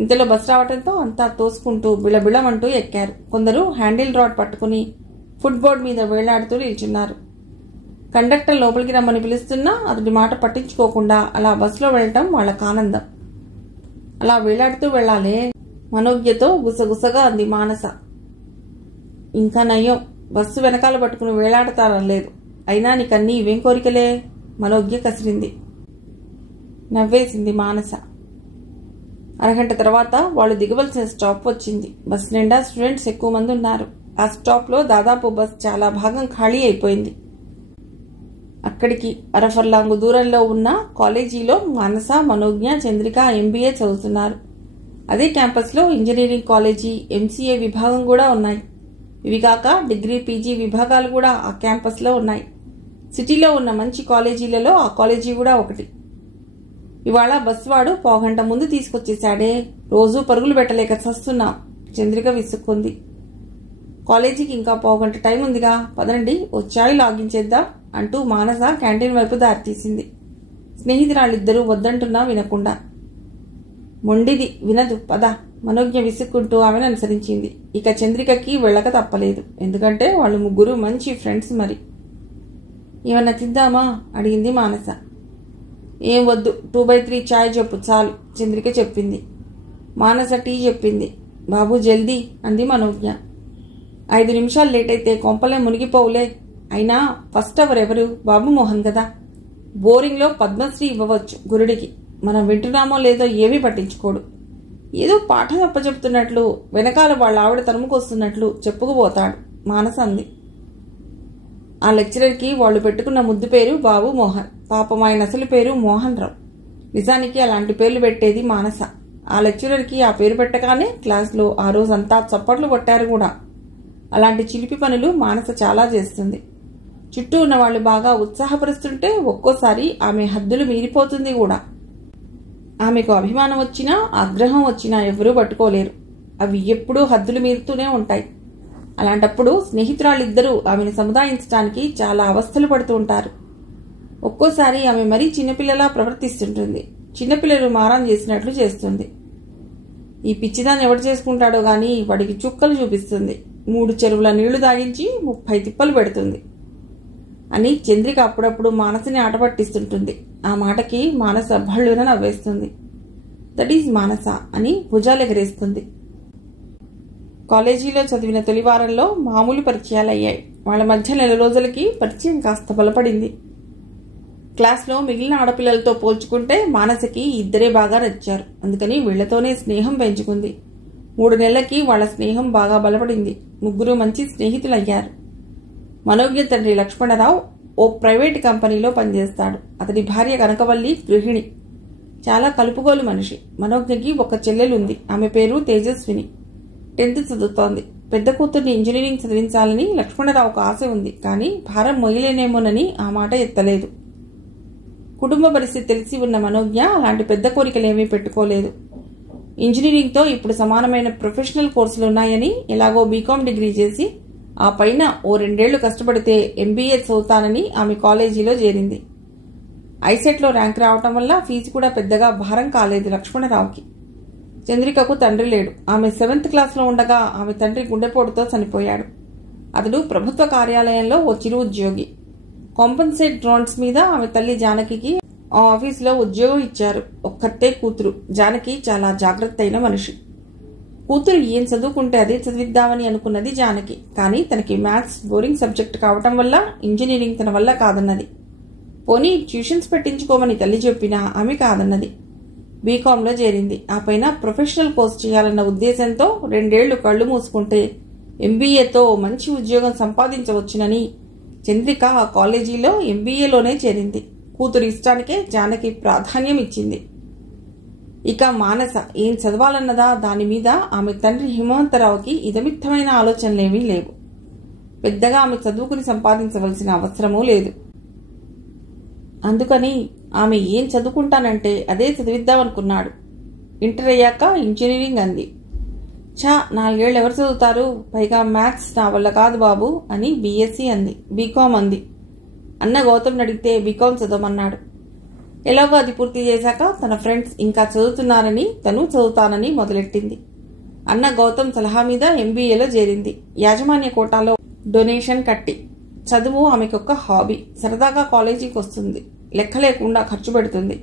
ఇంతలో బస్సు రావడంతో అంతా తోసుకుంటూ బిళబిళమంటూ ఎక్కారు. కొందరు హ్యాండిల్ రాడ్ పట్టుకుని ఫుట్బోర్డ్ మీద వేలాడుతూ నిల్చున్నారు. కండక్టర్ లోపలికి రమ్మని పిలుస్తున్నా అతడి మాట పట్టించుకోకుండా అలా బస్సులో వెళ్ళటం వాళ్ళకు ఆనందం. అలా వేలాడుతూ వెళ్లాలే, మనోజ్ఞతో గుసగుసగా అంది మానస. ఇంకా నయ్యం, బస్సు వెనకాల పట్టుకుని వేలాడతారనలేదు. అయినా నీకన్నీ ఇవేం కోరికలే, మనోజ్ఞ కసిరింది. నవ్వేసింది మానస. అరగంట తర్వాత వాళ్ళు దిగవలసిన స్టాప్ వచ్చింది. బస్ నిండా స్టూడెంట్స్ ఎక్కువ మంది ఉన్నారు. ఆ స్టాప్లో దాదాపు బస్ చాలా భాగం ఖాళీ అయిపోయింది. అక్కడికి అరఫర్లాంగు దూరంలో ఉన్న కాలేజీలో మానస, మనోజ్ఞ, చంద్రిక MBA చదువుతున్నారు. అదే క్యాంపస్లో ఇంజనీరింగ్ కాలేజీ, MCA విభాగం కూడా ఉన్నాయి. ఇవి కాక డిగ్రీ, PG విభాగాలు కూడా ఆ క్యాంపస్లో ఉన్నాయి. సిటీలో ఉన్న మంచి కాలేజీలలో ఆ కాలేజీ కూడా ఒకటి. ఇవాళ బస్ వాడు పావుగంట ముందు తీసుకొచ్చేశాడే, రోజూ పరుగులు పెట్టలేక చస్తున్నాం, చంద్రిక విసుక్కుంది. కాలేజీకి ఇంకా పావుగంట టైం ఉందిగా, పదండి ఓ చాయ్ లాగించేద్దాం అంటూ మానస క్యాంటీన్ వైపు దారితీసింది. స్నేహితురాళ్ళిద్దరూ వద్దంటున్నా వినకుండా. మొండిది, వినదు, పద, మనోజ్ఞ విసుక్కుంటూ ఆమెను అనుసరించింది. ఇక చంద్రికకి వెళ్ళక తప్పలేదు, ఎందుకంటే వాళ్ళు ముగ్గురు మంచి ఫ్రెండ్స్. మరి ఏమన్నా తిద్దామా అడిగింది మానస. ఏం వద్దు, 2/3 చాయ్ చెప్పు చాలు, చంద్రిక చెప్పింది. మానస టీ చెప్పింది. బాబు జల్దీ అంది మనోజ్ఞ. 5 నిమిషాలు లేట్ అయితే కొంపలే మునిగిపోవులే. అయినా ఫస్ట్ అవర్ ఎవరు? బాబు మోహన్ కదా. బోరింగ్లో పద్మశ్రీ ఇవ్వవచ్చు గురుడికి. మనం వింటున్నామో లేదో ఏమీ పట్టించుకోడు. ఏదో పాఠం అప్పచెప్తున్నట్లు, వెనకాల వాళ్ళ ఆవిడ తరుముకొస్తున్నట్లు చెప్పుకుపోతాడు, మానస అంది. ఆ లెక్చరర్కి వాళ్ళు పెట్టుకున్న ముద్దు పేరు బాబు మోహన్. పాపం ఆయన అసలు పేరు మోహన్ రావు. నిజానికి అలాంటి పేర్లు పెట్టేది మానస. ఆ లెక్చరర్కి ఆ పేరు పెట్టగానే క్లాస్లో ఆ రోజంతా చప్పట్లు కొట్టారు కూడా. అలాంటి చిలిపి పనులు మానస చాలా చేస్తుంది. చుట్టూ ఉన్న వాళ్ళు బాగా ఉత్సాహపరుస్తుంటే ఒక్కోసారి ఆమె హద్దులు మీరిపోతుంది కూడా. ఆమెకు అభిమానం వచ్చినా, ఆగ్రహం వచ్చినా ఎవరూ పట్టుకోలేరు. అవి ఎప్పుడూ హద్దులు మీరుతూనే ఉంటాయి. అలాంటప్పుడు స్నేహితురాళ్ళిద్దరూ ఆమెను సముదాయించడానికి చాలా అవస్థలు పడుతూ ఉంటారు. ఒక్కోసారి ఆమె మరీ చిన్నపిల్లలా ప్రవర్తిస్తుంటుంది. చిన్నపిల్లలు మారం చేసినట్లు చేస్తుంది. ఈ పిచ్చిదాన్ని ఎవడు చేసుకుంటాడో గాని వాడికి చుక్కలు చూపిస్తుంది. 3 చెరువుల నీళ్లు దాగించి 30 తిప్పలు పెడుతుంది అని చంద్రిక అప్పుడప్పుడు మానసని ఆటపట్టిస్తుంటుంది. ఆ మాటకి మానస భళ్ళున నవ్వేస్తుంది. దట్ ఈజ్ మానస అని భుజాలెగరేస్తుంది. కాలేజీలో చదివిన తొలి వారంలో మామూలు పరిచయాలయ్యాయి. వాళ్ళ మధ్య 4 రోజులకి పరిచయం కాస్త బలపడింది. క్లాస్లో మిగిలిన ఆడపిల్లలతో పోల్చుకుంటే మానసకి ఇద్దరే బాగా నచ్చారు. అందుకని వీళ్లతోనే స్నేహం పెంచుకుంది. 3 నెలలకి వాళ్ల స్నేహం బాగా బలపడింది. ముగ్గురు మంచి స్నేహితులయ్యారు. మనోజ్ఞ తండ్రి లక్ష్మణరావు ఓ ప్రైవేట్ కంపెనీలో పనిచేస్తాడు. అతడి భార్య కనకవల్లి గృహిణి. చాలా కలుపుగోలు మనిషి. మనోజ్ఞకి ఒక చెల్లెలుంది. ఆమె పేరు తేజస్విని. 10th చదువుతోంది. పెద్ద కూతుర్ని ఇంజనీరింగ్ చదివించాలని లక్ష్మణరావుకు ఆశ ఉంది. కానీ భారం మొయ్యలేనేమోనని ఆ మాట ఎత్తలేదు. కుటుంబ పరిస్థితి తెలిసి ఉన్న మనోజ్ఞ అలాంటి పెద్ద కోరికలేమీ పెట్టుకోలేదు. ఇంజనీరింగ్తో ఇప్పుడు సమానమైన ప్రొఫెషనల్ కోర్సులున్నాయని ఎలాగో బీకాం డిగ్రీ చేసి ఆ పైన ఓ 2 ఏళ్లు కష్టపడితే MBA చదువుతానని ఆమె కాలేజీలో చేరింది. ఐసెట్లో ర్యాంక్ రావటం వల్ల ఫీజు కూడా పెద్దగా భారం కాలేదు లక్ష్మణరావుకి. చంద్రికకు తండ్రి లేడు. ఆమె 7th క్లాస్లో ఉండగా ఆమె తండ్రి గుండెపోటుతో చనిపోయాడు. అతడు ప్రభుత్వ కార్యాలయంలో ఓ చిరు ఉద్యోగి. కాంపన్సేట్ గ్రాంట్స్ మీద ఆమె తల్లి జానకికి ఆ ఆఫీసులో ఉద్యోగం ఇచ్చారు. ఒక్కతే కూతురు. జానకి చాలా జాగ్రత్త అయిన మనిషి. కూతురు ఏం చదువుకుంటే అదే చదివిద్దామని అనుకున్నది జానకి. కానీ తనకి మ్యాథ్స్ బోరింగ్ సబ్జెక్ట్ కావటం వల్ల ఇంజనీరింగ్ తన వల్ల కాదన్నది. పోనీ ట్యూషన్స్ పెట్టించుకోమని తల్లి చెప్పినా ఆమె కాదన్నది. బీకాంలో చేరింది. ఆ పైన ప్రొఫెషనల్ కోర్స్ చేయాలన్న ఉద్దేశంతో 2 ఏళ్లు కళ్ళు మూసుకుంటే ఎంబీఏతో మంచి ఉద్యోగం సంపాదించవచ్చునని చంద్రిక ఆ కాలేజీలో ఎంబీఏలోనే చేరింది. కూతురు ఇష్టానికే జానకి ప్రాధాన్యం ఇచ్చింది. ఇక మానస ఏం చదవాలన్నదా దాని మీద ఆమె తండ్రి హిమవంతరావుకి ఇదమిత్తమైన ఆలోచనలేమీ లేవు. పెద్దగా ఆమె చదువుకుని సంపాదించవలసిన అవసరమూ లేదు. అందుకని ఆమె ఏం చదువుకుంటానంటే అదే చదివిద్దామనుకున్నాడు. ఇంటర్ అయ్యాక ఇంజనీరింగ్ అంది. 4 ఏళ్ళు ఎవరు చదువుతారు, పైగా మ్యాథ్స్ నా వల్ల కాదు బాబు అని బీఎస్సీ అంది. బీకాం అంది. అన్న గౌతమ్ అడిగితే బీకాం చదవమన్నాడు. ఎలాగో అది పూర్తి చేశాక తన ఫ్రెండ్స్ ఇంకా చదువుతున్నారని తను చదువుతానని మొదలెట్టింది. అన్న గౌతమ్ సలహా మీద ఎంబీఏలో చేరింది. యాజమాన్య కోటాలో డొనేషన్ కట్టి. చదువు ఆమెకొక్క హాబీ. సరదాగా కాలేజీకి వస్తుంది. లెక్క లేకుండా ఖర్చు పెడుతుంది.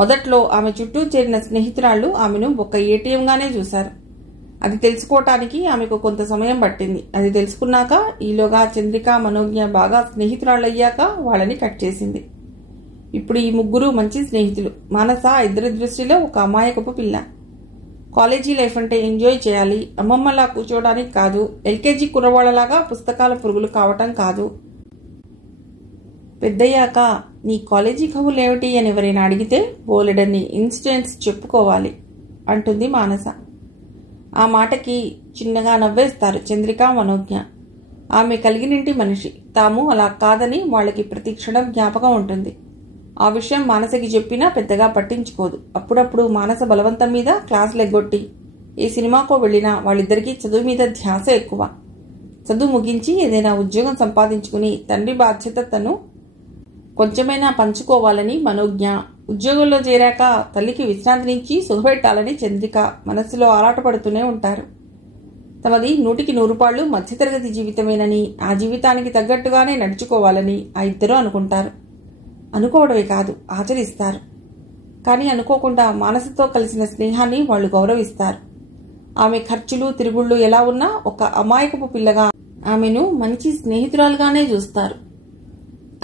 మొదట్లో ఆమె చుట్టూ చేరిన స్నేహితురాళ్లు ఆమెను ఒక ఏటీఎంగానే చూశారు. అది తెలుసుకోవటానికి ఆమెకు కొంత సమయం పట్టింది. అది తెలుసుకున్నాక ఈలోగా చంద్రిక మనోజ్ఞ బాగా స్నేహితురాళ్ళయ్యాక వాళ్ళని కట్ చేసింది. ఇప్పుడు ఈ ముగ్గురు మంచి స్నేహితులు. మానస ఇద్దరి దృష్టిలో ఒక అమాయకపు పిల్ల. కాలేజీ లైఫ్ అంటే ఎంజాయ్ చేయాలి, అమ్మమ్మలా కూర్చోవడానికి కాదు, ఎల్కేజీ కుర్రవాళ్లలాగా పుస్తకాల పురుగులు కావటం కాదు. పెద్దయ్యాక నీ కాలేజీ కబుర్లేమిటి అని ఎవరైనా అడిగితే బోలెడన్ని ఇన్సిడెంట్స్ చెప్పుకోవాలి అంటుంది మానస. ఆ మాటకి చిన్నగా నవ్వేస్తారు చంద్రిక మనోజ్ఞ. ఆమె కలిగినింటి మనిషి. తాము అలా కాదని వాళ్ళకి ప్రతి క్షణం జ్ఞాపకం ఉంటుంది. ఆ విషయం మానసకి చెప్పినా పెద్దగా పట్టించుకోదు. అప్పుడప్పుడు మానస బలవంతం మీద క్లాసులు ఎగ్గొట్టి ఏ సినిమాకో వెళ్ళినా వాళ్ళిద్దరికీ చదువు మీద ధ్యాస ఎక్కువ. చదువు ముగించి ఏదైనా ఉద్యోగం సంపాదించుకుని తండ్రి బాధ్యత తను కొంచెమైనా పంచుకోవాలని మనోజ్ఞ. ఉద్యోగంలో చేరాక తల్లికి విశ్రాంతినిచ్చి సుఖపెట్టాలని చంద్రిక మనస్సులో ఆరాటపడుతూనే ఉంటారు. తమది 100కి 100 రూపాయలు మధ్యతరగతి జీవితమేనని, ఆ జీవితానికి తగ్గట్టుగానే నడుచుకోవాలని ఆ ఇద్దరూ అనుకుంటారు. అనుకోవడమే కాదు, ఆచరిస్తారు. కానీ అనుకోకుండా మానసతో కలిసిన స్నేహాన్ని వాళ్ళు గౌరవిస్తారు. ఆమె ఖర్చులు తిరుగుళ్ళు ఎలా ఉన్నా ఒక అమాయకపు పిల్లగా ఆమెను మంచి స్నేహితురాలుగానే చూస్తారు.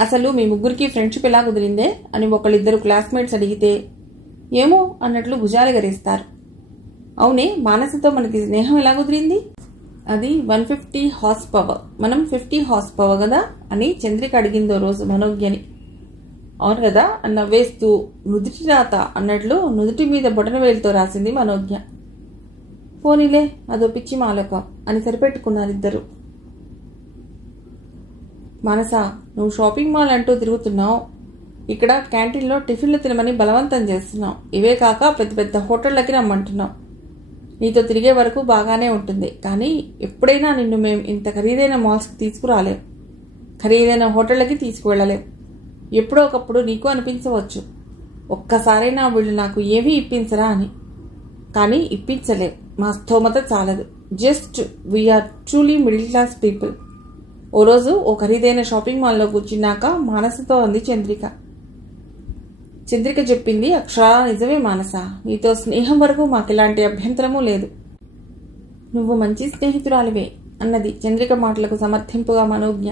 అసలు మీ ముగ్గురికి ఫ్రెండ్షిప్ ఎలా కుదిరిందే అని ఒకళ్ళిద్దరు క్లాస్మేట్స్ అడిగితే ఏమో అన్నట్లు భుజాలు గరిస్తారు. అవునే, మానసతో మనకి స్నేహం ఎలా కుదిరింది? అది 150 హార్స్ పవర్, మనం 50 హార్స్ పవర్ కదా అని చంద్రిక అడిగిందో రోజు మనోజ్ఞని. అవును కదా అన్న వేస్తూ నుదుటి రాత అన్నట్లు నుదుటి మీద బొటన వేలుతో రాసింది మనోజ్ఞ. పోనీలే అదో పిచ్చి మాలకం అని సరిపెట్టుకున్నారిద్దరు. మానస, నువ్వు షాపింగ్ మాల్ అంటూ తిరుగుతున్నావు. ఇక్కడ క్యాంటీన్లో టిఫిన్లు తినమని బలవంతం చేస్తున్నావు. ఇవే కాక పెద్ద పెద్ద హోటళ్లకి రమ్మంటున్నావు. నీతో తిరిగే వరకు బాగానే ఉంటుంది. కానీ ఎప్పుడైనా నిన్ను మేము ఇంత ఖరీదైన మాల్స్కి తీసుకురాలేం, ఖరీదైన హోటళ్లకి తీసుకువెళ్ళలేం. ఎప్పుడో ఒకప్పుడు నీకు అనిపించవచ్చు, ఒక్కసారైనా వీళ్ళు నాకు ఏమీ ఇప్పించరా అని. కానీ ఇప్పించలేం. మా స్థోమత చాలదు. Just we are truly middle class people. ఓ రోజు ఓ ఖరీదైన షాపింగ్ మాల్లో కూర్చున్నాక మానసతో అంది చంద్రిక. చంద్రిక చెప్పింది అక్షరా నిజమే మానస. నీతో స్నేహం వరకు మాకెలాంటి అభ్యంతరమూ లేదు. నువ్వు మంచి స్నేహితురాలివే అన్నది చంద్రిక మాటలకు సమర్థింపుగా మనోజ్ఞ.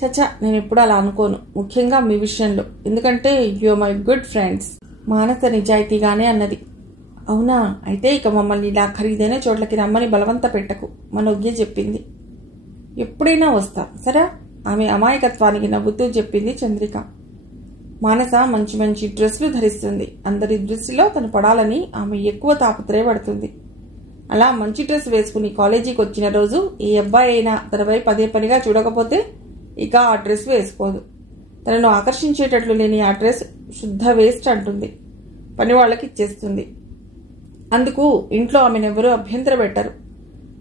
చచ్చా, నేను ఎప్పుడు అలా అనుకోను, ముఖ్యంగా మీ విషయంలో. ఎందుకంటే you are my good friends. Manasa నిజాయితీగానే అన్నది. అవునా, అయితే ఇక మమ్మల్ని ఇలా ఖరీదైన చోట్లకి రమ్మని బలవంత పెట్టకు మనోజ్ఞ చెప్పింది. ఎప్పుడైనా వస్తాం సరే, ఆమె అమాయకత్వానికి నవ్వుతూ చెప్పింది చంద్రిక. మానస మంచి మంచి డ్రెస్సులు ధరిస్తుంది. అందరి దృష్టిలో తను పడాలని ఆమె ఎక్కువ తాపత్రయపడుతుంది. అలా మంచి డ్రెస్ వేసుకుని కాలేజీకి వచ్చిన రోజు ఏ అబ్బాయి అయినా తనపై పదే పనిగా చూడకపోతే ఇక ఆ డ్రెస్ వేసుకోదు. తనను ఆకర్షించేటట్లు లేని ఆ డ్రెస్ శుద్ధ వేస్ట్ అంటుంది. పని వాళ్ళకి ఇచ్చేస్తుంది. అందుకు ఇంట్లో ఆమెనెవరూ అభ్యంతర పెట్టరు.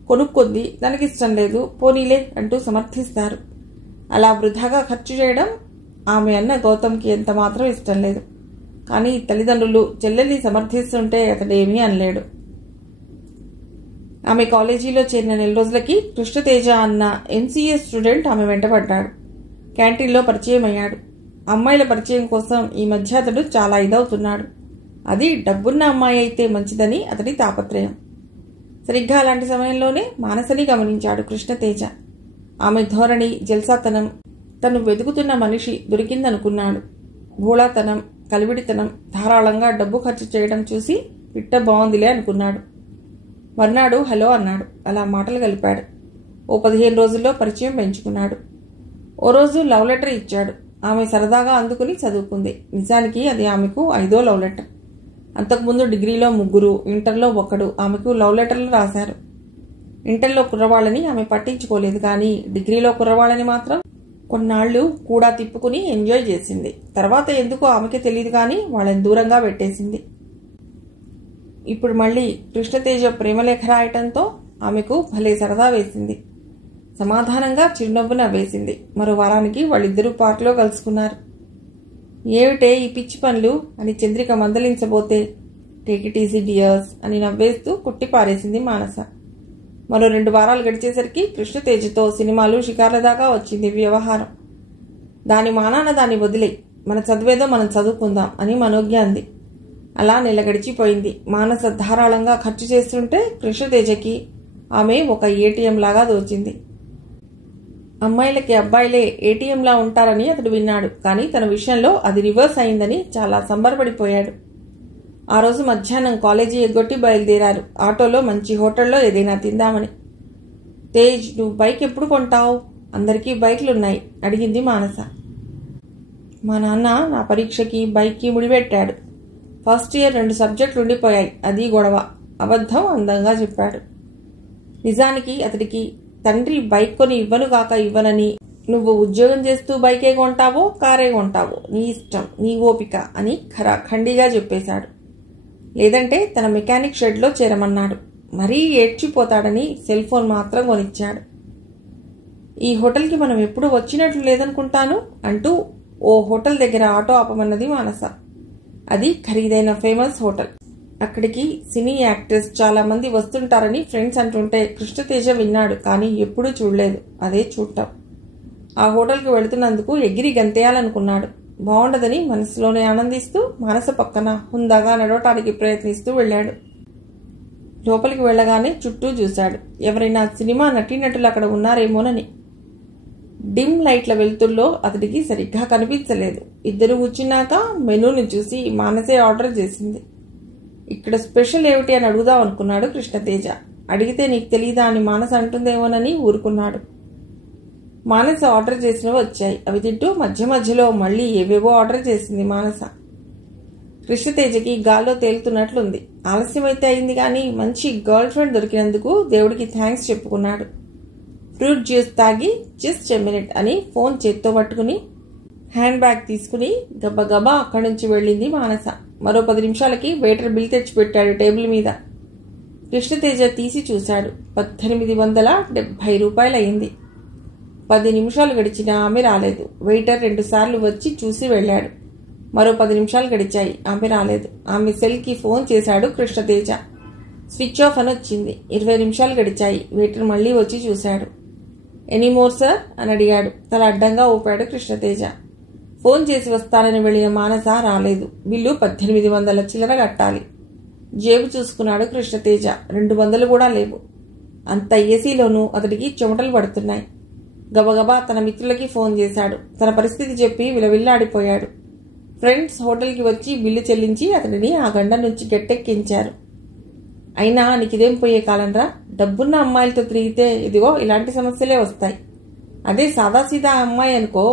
కొనుక్కుంది, తనకిష్టం లేదు, పోనీలే అంటూ సమర్థిస్తారు. అలా వృధాగా ఖర్చు చేయడం ఆమె అన్న గౌతమ్కి ఎంత మాత్రం ఇష్టం లేదు. కానీ తల్లిదండ్రులు చెల్లెల్ని సమర్థిస్తుంటే అతడేమీ అనలేడు. ఆమె కాలేజీలో చేరిన నెల రోజులకి కృష్ణతేజ అన్న ఎంసీఏ స్టూడెంట్ ఆమె వెంటబడ్డాడు. క్యాంటీన్లో పరిచయం అయ్యాడు. అమ్మాయిల పరిచయం కోసం ఈ మధ్య అతడు చాలా ఇదవుతున్నాడు. అది డబ్బున్న అమ్మాయి అయితే మంచిదని అతడి తాపత్రయం. సరిగ్గా అలాంటి సమయంలోనే మానసని గమనించాడు కృష్ణతేజ. ఆమె ధోరణి, జల్సాతనం, తను వెతుకుతున్న మనిషి దొరికిందనుకున్నాడు. భోళాతనం, కలివిడితనం, ధారాళంగా డబ్బు ఖర్చు చేయడం చూసి పిట్ట బాగుందిలే అనుకున్నాడు. మర్నాడు హలో అన్నాడు. అలా మాటలు కలిపాడు. ఓ 15 రోజుల్లో పరిచయం పెంచుకున్నాడు. ఓ రోజు లవ్ లెటర్ ఇచ్చాడు. ఆమె సరదాగా అందుకుని చదువుకుంది. నిజానికి అది ఆమెకు 5వ లవ్ లెటర్. అంతకుముందు డిగ్రీలో 3, ఇంటర్లో 1 ఆమెకు లవ్ లెటర్లు రాశారు. ఇంటర్లో కుర్రవాళ్ళని ఆమె పట్టించుకోలేదు, కానీ డిగ్రీలో కుర్రవాళ్ళని మాత్రం కొన్నాళ్లు కూడా తిప్పుకుని ఎంజాయ్ చేసింది. తర్వాత ఎందుకో ఆమెకే తెలియదు, కానీ వాళ్ళని దూరంగా పెట్టేసింది. ఇప్పుడు మళ్ళీ కృష్ణతేజ ప్రేమలేఖ రాయటంతో ఆమెకు భలే సరదా వేసింది. సమాధానంగా చిరునవ్వు నవ్వేసింది. మరో వారానికి వాళ్ళిద్దరూ పార్క్లో కలుసుకున్నారు. ఏమిటే ఈ పిచ్చి పనులు అని చంద్రిక మందలించబోతే టేక్ ఇట్ ఈజీ డియర్స్ అని నవ్వేస్తూ కుట్టిపారేసింది మానస. మరో 2 వారాలు గడిచేసరికి కృష్ణతేజతో సినిమాలు, షికార్ల దాకా వచ్చింది వ్యవహారం. దాని మానాన దాన్ని వదిలే, మన చదివేదో మనం చదువుకుందాం అని మనోజ్ఞ అంది. అలా నెల గడిచిపోయింది. మానస ధారాళంగా ఖర్చు చేస్తుంటే కృష్ణతేజకి ఆమె ఒక ఏటీఎం లాగా దోచింది. అమ్మాయిలకి అబ్బాయిలే ఏటీఎంలా ఉంటారని అతడు విన్నాడు, కానీ తన విషయంలో అది రివర్స్ అయిందని చాలా సంబరపడిపోయాడు. ఆ రోజు మధ్యాహ్నం కాలేజీ ఎగ్గొట్టి బయలుదేరారు. ఆటోలో మంచి హోటల్లో ఏదైనా తిందామని. తేజ్, నువ్వు బైక్ ఎప్పుడు కొంటావు? అందరికీ బైక్లున్నాయి అడిగింది మానస. మా నాన్న నా పరీక్షకి బైక్కి ముడిపెట్టాడు. ఫస్ట్ ఇయర్ 2 సబ్జెక్టులు ఉండిపోయాయి, అది గొడవ. అబద్ధం అందంగా చెప్పాడు. నిజానికి అతడికి తండ్రి బైక్ కొని ఇవ్వను కాక ఇవ్వనని, నువ్వు ఉద్యోగం చేస్తూ బైకే కొంటావో కారే కొంటావో నీ ఇష్టం, నీ ఓపిక అని ఖండిగా చెప్పేశాడు. లేదంటే తన మెకానిక్ షెడ్లో చేరమన్నాడు. మరీ ఏడ్చిపోతాడని సెల్ ఫోన్ మాత్రం కొనిచ్చాడు. ఈ హోటల్కి మనం ఎప్పుడు వచ్చినట్లు లేదనుకుంటాను అంటూ ఓ హోటల్ దగ్గర ఆటో ఆపమన్నది మానస. అది ఖరీదైన ఫేమస్ హోటల్. అక్కడికి సినీ యాక్టర్స్ చాలా మంది వస్తుంటారని ఫ్రెండ్స్ అంటుంటే కృష్ణతేజ విన్నాడు, కానీ ఎప్పుడూ చూడలేదు. అదే చూడటం. ఆ హోటల్కి వెళుతున్నందుకు ఎగిరి గంతేయాలనుకున్నాడు. బాగుండదని మనసులోనే ఆనందిస్తూ మానస పక్కన హుందాగా నడవటానికి ప్రయత్నిస్తూ వెళ్ళాడు. లోపలికి వెళ్ళగానే చుట్టూ చూశాడు. ఎవరైనా సినిమా నటీనటులు అక్కడ ఉన్నారేమోనని. డిమ్ లైట్ల వెలుతుల్లో అతడికి సరిగ్గా కనిపించలేదు. ఇద్దరు కూర్చున్నాక మెనూని చూసి మానసే ఆర్డర్ చేసింది. ఇక్కడ స్పెషల్ ఏమిటి అని అడుగుదాం అనుకున్నాడు కృష్ణతేజ. అడిగితే నీకు తెలీదా అని మానస అంటుందేమోనని ఊరుకున్నాడు. మానస ఆర్డర్ చేసినవి వచ్చాయి. అవి తింటూ మధ్య మధ్యలో మళ్ళీ ఏవేవో ఆర్డర్ చేసింది మానస. కృష్ణతేజకి గాల్లో తేలుతున్నట్లుంది. ఆలస్యమైతే అయింది, కానీ మంచి గర్ల్ ఫ్రెండ్ దొరికినందుకు దేవుడికి థ్యాంక్స్ చెప్పుకున్నాడు. ఫ్రూట్ జ్యూస్ తాగి జస్ట్ ఎ మినిట్ అని ఫోన్ చేత్తో పట్టుకుని హ్యాండ్ బ్యాగ్ తీసుకుని గబగబా అక్కడి నుంచి వెళ్ళింది మానస. మరో 10 నిమిషాలకి వెయిటర్ బిల్ తెచ్చిపెట్టాడు టేబుల్ మీద. కృష్ణతేజ తీసి చూశాడు. 1870 రూపాయలు అయింది. 10 నిమిషాలు గడిచినా ఆమె రాలేదు. వెయిటర్ 2 సార్లు వచ్చి చూసి వెళ్ళాడు. మరో 10 నిమిషాలు గడిచాయి. ఆమె రాలేదు. ఆమె సెల్కి ఫోన్ చేశాడు కృష్ణతేజ. స్విచ్ ఆఫ్ అని వచ్చింది. 20 నిమిషాలు గడిచాయి. వెయిటర్ మళ్ళీ వచ్చి చూశాడు. ఎనీమోర్ సార్ అని అడిగాడు. తల అడ్డంగా ఊపాడు కృష్ణతేజ. ఫోన్ చేసి వస్తానని వెళ్ళిన మానస రాలేదు. బిల్లు 1800 చిల్లర కట్టాలి. జేబు చూసుకున్నాడు కృష్ణతేజ. 200 కూడా లేవు. అంత ఏసీలోనూ అతడికి చెమటలు పడుతున్నాయి. గబగబా తన మిత్రులకి ఫోన్ చేశాడు. తన పరిస్థితి చెప్పి విలవిల్లాడిపోయాడు. ఫ్రెండ్స్ హోటల్కి వచ్చి బిల్లు చెల్లించి అతడిని ఆ గండ నుంచి గట్టెక్కించారు. అయినా నీకిదేం పోయే కాలంరా, డబ్బున్న అమ్మాయిలతో తిరిగితే ఇదిగో ఇలాంటి సమస్యలే వస్తాయి. అదే సాదాసీదా అమ్మాయి అనుకో,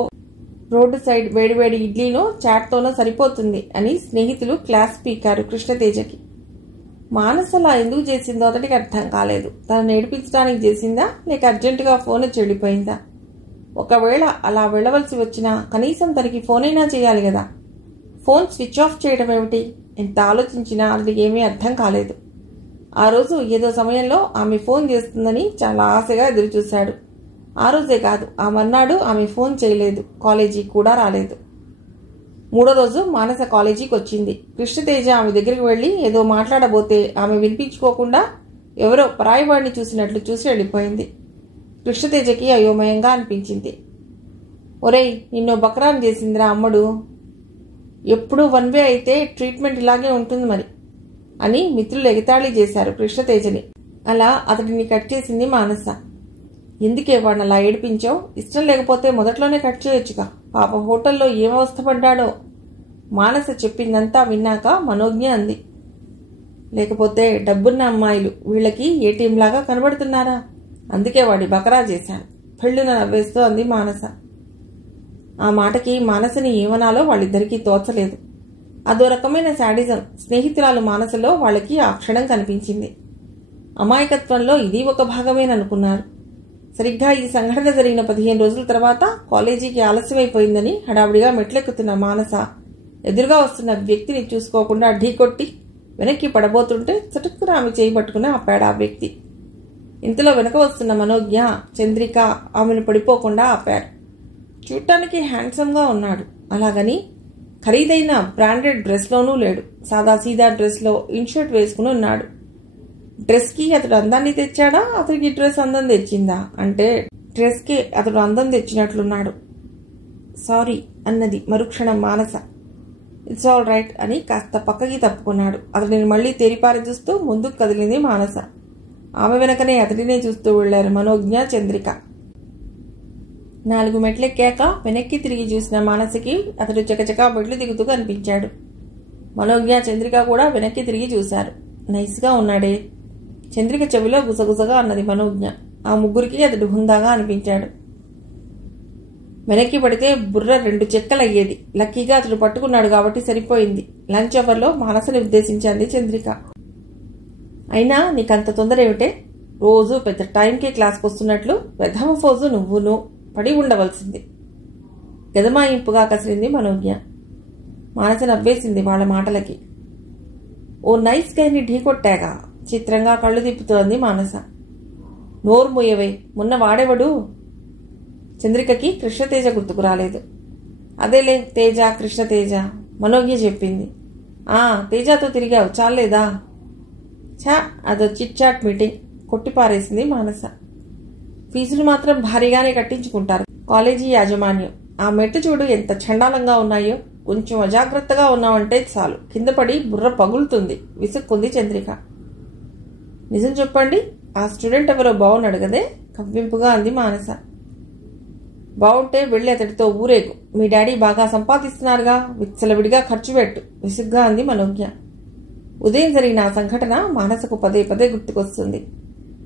రోడ్డు సైడ్ వేడివేడి ఇడ్లీనో చాట్తోనో సరిపోతుంది అని స్నేహితులు క్లాస్ పీకారు కృష్ణతేజకి. మానసలా ఎందుకు చేసిందో అతడికి అర్థం కాలేదు. తను నేర్పించడానికి చేసిందా, లేక అర్జెంటుగా ఫోన్ చెడిపోయిందా? ఒకవేళ అలా వెళ్ళవలసి వచ్చినా కనీసం తనకి ఫోన్ అయినా చేయాలి కదా. ఫోన్ స్విచ్ ఆఫ్ చేయడం ఏమిటి? ఎంత ఆలోచించినా అతడికి ఏమీ అర్థం కాలేదు. ఆ రోజు ఏదో సమయంలో ఆమె ఫోన్ చేస్తుందని చాలా ఆశగా ఎదురుచూశాడు. ఆ రోజే కాదు, ఆ మర్నాడు ఆమె ఫోన్ చేయలేదు. కాలేజీకి కూడా రాలేదు. 3వ రోజు మానస కాలేజీకి వచ్చింది. కృష్ణతేజ ఆమె దగ్గరికి వెళ్లి ఏదో మాట్లాడబోతే ఆమె వినిపించుకోకుండా ఎవరో పరాయివాడిని చూసినట్లు చూసి వెళ్ళిపోయింది. కృష్ణతేజకి అయోమయంగా అనిపించింది. ఒరేయ్, నిన్నో బకరాం చేసిందిరా అమ్మడు. ఎప్పుడూ వన్ వే అయితే ట్రీట్మెంట్ ఇలాగే ఉంటుంది మరి అని మిత్రులు ఎగతాళి చేశారు కృష్ణతేజని. అలా అతడిని కట్ చేసింది మానస. ఎందుకే వాడిని అలా ఏడిపించావు? ఇష్టం లేకపోతే మొదట్లోనే కట్ చేయొచ్చుగా. పాప హోటల్లో ఏం అవస్థపడ్డాడో. మానస చెప్పిందంతా విన్నాక మనోజ్ఞ అంది. లేకపోతే డబ్బున్న అమ్మాయిలు వీళ్ళకి ఏటీఎంలాగా కనబడుతున్నారా? అందుకే వాడి బకరా చేశాను పెళ్ళున నవ్వేస్తూ అంది మానస. ఆ మాటకి మానసని ఏమనాలో వాళ్ళిద్దరికీ తోచలేదు. అదో రకమైన శాడిజం స్నేహితురాలు మానసలో వాళ్ళకి ఆ క్షణం కనిపించింది. అమాయకత్వంలో ఇది ఒక భాగమేననుకున్నారు. సరిగ్గా ఈ సంఘటన జరిగిన 15 రోజుల తర్వాత కాలేజీకి ఆలస్యమైపోయిందని హడావుడిగా మెట్లెక్కుతున్న మానస ఎదురుగా వస్తున్న వ్యక్తిని చూసుకోకుండా ఢీకొట్టి వెనక్కి పడబోతుంటే చటుక్కున ఆమె చేయి పట్టుకుని ఆపాడు ఆ వ్యక్తి. ఇంతలో వెనక వస్తున్న మనోజ్ఞ, చంద్రిక ఆమెను పడిపోకుండా ఆపారు. చూడటానికి హ్యాండ్సమ్గా ఉన్నాడు. అలాగని ఖరీదైన బ్రాండెడ్ డ్రెస్లోనూ లేడు. సాదాసీదా డ్రెస్లో ఇన్షర్ట్ వేసుకుని ఉన్నాడు. డ్రెస్కి అతడు అందాన్ని తెచ్చాడా, అతడికి డ్రెస్ అందం తెచ్చిందా? అంటే డ్రెస్కి అతడు అందం తెచ్చినట్లున్నాడు. సారీ అన్నది మరుక్షణం మానస. ఇట్స్ ఆల్ రైట్ అని కాస్త పక్కకి తప్పుకున్నాడు. అతడిని మళ్లీ తేరిపారి చూస్తూ ముందుకు కదిలింది మానస. ఆమె వెనకనే అతడినే చూస్తూ వెళ్లారు మనోజ్ఞ, చంద్రిక. 4 మెట్లెక్కాక వెనక్కి తిరిగి చూసిన మానసకి అతడు చకచకా మెట్లు దిగుతూ కనిపించాడు. మనోజ్ఞ, చంద్రిక కూడా వెనక్కి తిరిగి చూశారు. నైస్గా ఉన్నాడే. చంద్రిక చెవిలో గుసగుసగా అన్నది మనోజ్ఞ. ఆ ముగ్గురికి అతడు హుందాగా అనిపించాడు. వెనక్కి పడితే బుర్ర 2 చెక్కలయ్యేది. లక్కీగా అతడు పట్టుకున్నాడు కాబట్టి సరిపోయింది. లంచ్ అవర్లో మానసని ఉద్దేశించింది చంద్రిక. అయినా నీకంత తొందర ఏమిటే? రోజు పెద్ద టైంకి క్లాస్కి వస్తున్నట్లు వెధమ ఫోజు నువ్వును పడి ఉండవలసింది. గదమాయింపుగా కసిరింది మనోజ్ఞ. మానస నవ్వేసింది వాళ్ళ మాటలకి. ఓ నైస్ గైని ఢీకొట్టాగా చిత్రంగా కళ్ళు తిప్పుతోంది మానస. నోరు మూయవే, మొన్న వాడేవాడు. చంద్రికకి కృష్ణతేజ గుర్తుకు రాలేదు. అదేలే తేజ, కృష్ణతేజ మనోజ్ఞ చెప్పింది. తేజతో తిరిగావు చాలేదా? ఛా, అదో చిట్ చాట్ మీటింగ్ కొట్టిపారేసింది మానస. ఫీజులు మాత్రం భారీగానే కట్టించుకుంటారు కాలేజీ యాజమాన్యం. ఆ మెట్టు చూడు ఎంత చండాలంగా ఉన్నాయో. కొంచెం అజాగ్రత్తగా ఉన్నావంటే చాలు కింద పడి బుర్ర పగులుతుంది విసుక్కుంది చంద్రిక. నిజం చెప్పండి, ఆ స్టూడెంట్ ఎవరో బాగున్నాడు కదే కవ్వింపుగా అంది మానస. బాగుంటే వెళ్ళి అతడితో ఊరేగు. మీ డాడీ బాగా సంపాదిస్తున్నారుగా, విచ్చలవిడిగా ఖర్చు పెట్టు విసుగ్గా అంది మనోజ్ఞ. ఉదయం జరిగిన ఆ సంఘటన మానసకు పదే పదే గుర్తుకొస్తుంది.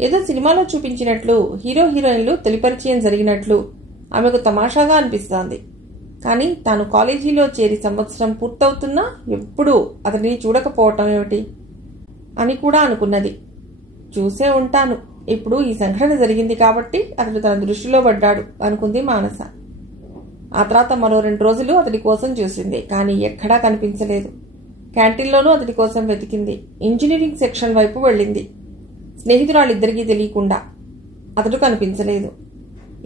ఏదో సినిమాలో చూపించినట్లు, హీరో హీరోయిన్లు తొలిపరిచయం జరిగినట్లు ఆమెకు తమాషాగా అనిపిస్తోంది. కానీ తాను కాలేజీలో చేరి సంవత్సరం పూర్తవుతున్నా ఎప్పుడూ అతడిని చూడకపోవటం ఏమిటి అని కూడా అనుకున్నది. చూసే ఉంటాను, ఇప్పుడు ఈ సంఘటన జరిగింది కాబట్టి అతడు తన దృష్టిలో పడ్డాడు అనుకుంది మానస. ఆ తర్వాత మరో 2 రోజులు అతడి కోసం చూసింది, కానీ ఎక్కడా కనిపించలేదు. క్యాంటీన్లోనూ అతడి కోసం వెతికింది. ఇంజనీరింగ్ సెక్షన్ వైపు వెళ్ళింది. స్నేహితురాళ్ళిద్దరికీ తెలియకుండా. అతడు కనిపించలేదు.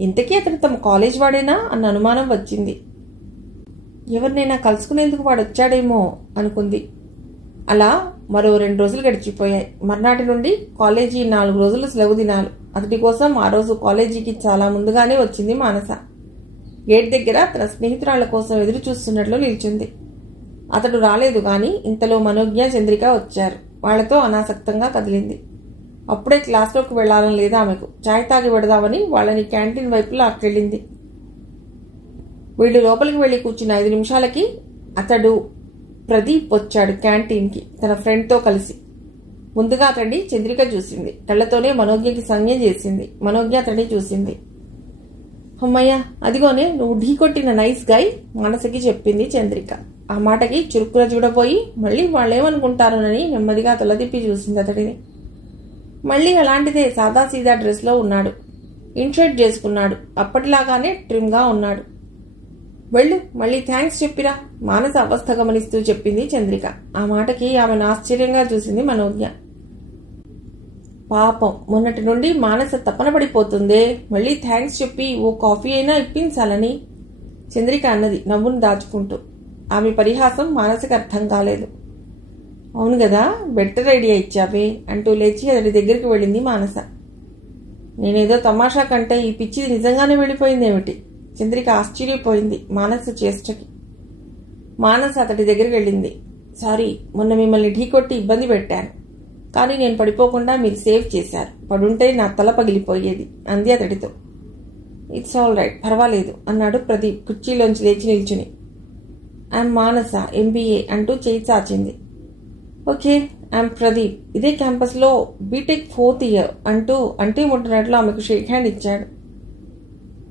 ఇంతకీ అతడు తమ కాలేజ్ వాడేనా అన్న అనుమానం వచ్చింది. ఎవరినైనా కలుసుకునేందుకు వాడొచ్చాడేమో అనుకుంది. అలా మరో 2 రోజులు గడిచిపోయాయి. మర్నాటి నుండి కాలేజీ 4 రోజులు సెలవు దినాలు. అతడి కోసం ఆ రోజు కాలేజీకి చాలా ముందుగానే వచ్చింది మానస. గేట్ దగ్గర తన స్నేహితురాళ్ల కోసం ఎదురు చూస్తున్నట్లు నిల్చుంది. అతడు రాలేదు గాని ఇంతలో మనోజ్ఞ, చంద్రిక వచ్చారు. వాళ్లతో అనాసక్తంగా కదిలింది. అప్పుడే క్లాస్లోకి వెళ్లాలని లేదా ఆమెకు. చాయ్ తాగి పెడదామని వాళ్ళని క్యాంటీన్ వైపు లాక్కెళ్ళింది. వీళ్ళు లోపలికి వెళ్లి కూర్చున్న 5 నిమిషాలకి అతడు ప్రదీప్ వచ్చాడు క్యాంటీన్కి తన ఫ్రెండ్తో కలిసి. ముందుగా అతడిని చంద్రిక చూసింది. కళ్లతోనే మనోజ్ఞకి సంజ్ఞ చేసింది. మనోజ్ఞ అతడిని చూసింది. అమ్మయ్య, అదిగోనే నువ్వు ఢీకొట్టిన నైస్ గాయ్ మానసకి చెప్పింది చంద్రిక. ఆ మాటకి చురుక్కున చూడబోయి మళ్ళీ వాళ్ళేమనుకుంటారోనని నెమ్మదిగా తలదిప్పి చూసింది అతడిని. మళ్ళీ అలాంటిదే సాదాసీదా డ్రెస్లో ఉన్నాడు. ఇన్షర్ట్ చేసుకున్నాడు. అప్పటిలాగానే ట్రిమ్గా ఉన్నాడు. వెళ్ళు, మళ్ళీ థ్యాంక్స్ చెప్పిరా మానస అవస్థ గమనిస్తూ చెప్పింది చంద్రిక. ఆ మాటకి ఆమెను ఆశ్చర్యంగా చూసింది మనోజ్ఞ. పాపం, మొన్నటి నుండి మానస తపన పడిపోతుందే, మళ్ళీ థ్యాంక్స్ చెప్పి ఓ కాఫీ అయినా ఇప్పించాలని చంద్రిక అన్నది నవ్వును దాచుకుంటూ. ఆమె పరిహాసం మానసకి అర్థం కాలేదు. అవును కదా, బెటర్ ఐడియా ఇచ్చావే అంటూ లేచి అతడి దగ్గరికి వెళ్ళింది మానస. నేనేదో తమాషా కంటే ఈ పిచ్చిది నిజంగానే వెళ్ళిపోయిందేమిటి? చంద్రిక ఆశ్చర్యపోయింది మానస చేష్టకి. మానస అతడి దగ్గరికి వెళ్ళింది. సారీ, మొన్న మిమ్మల్ని ఢీకొట్టి ఇబ్బంది పెట్టాను, కానీ నేను పడిపోకుండా మీరు సేవ్ చేశారు. పడుంటే నా తల పగిలిపోయేది అంది అతడితో. ఇట్స్ ఆల్ రైట్, పర్వాలేదు అన్నాడు ప్రదీప్ కుర్చీలోంచి లేచి నిల్చుని. ఐఎమ్ మానస, ఎంబీఏ అంటూ చేయి చాచింది. ఓకే, ఐఎమ్ ప్రదీప్, ఇదే క్యాంపస్లో బీటెక్ 4th ఇయర్ అంటూ అంటే ముట్టినట్లు ఆమెకు షేక్ హ్యాండ్ ఇచ్చాడు.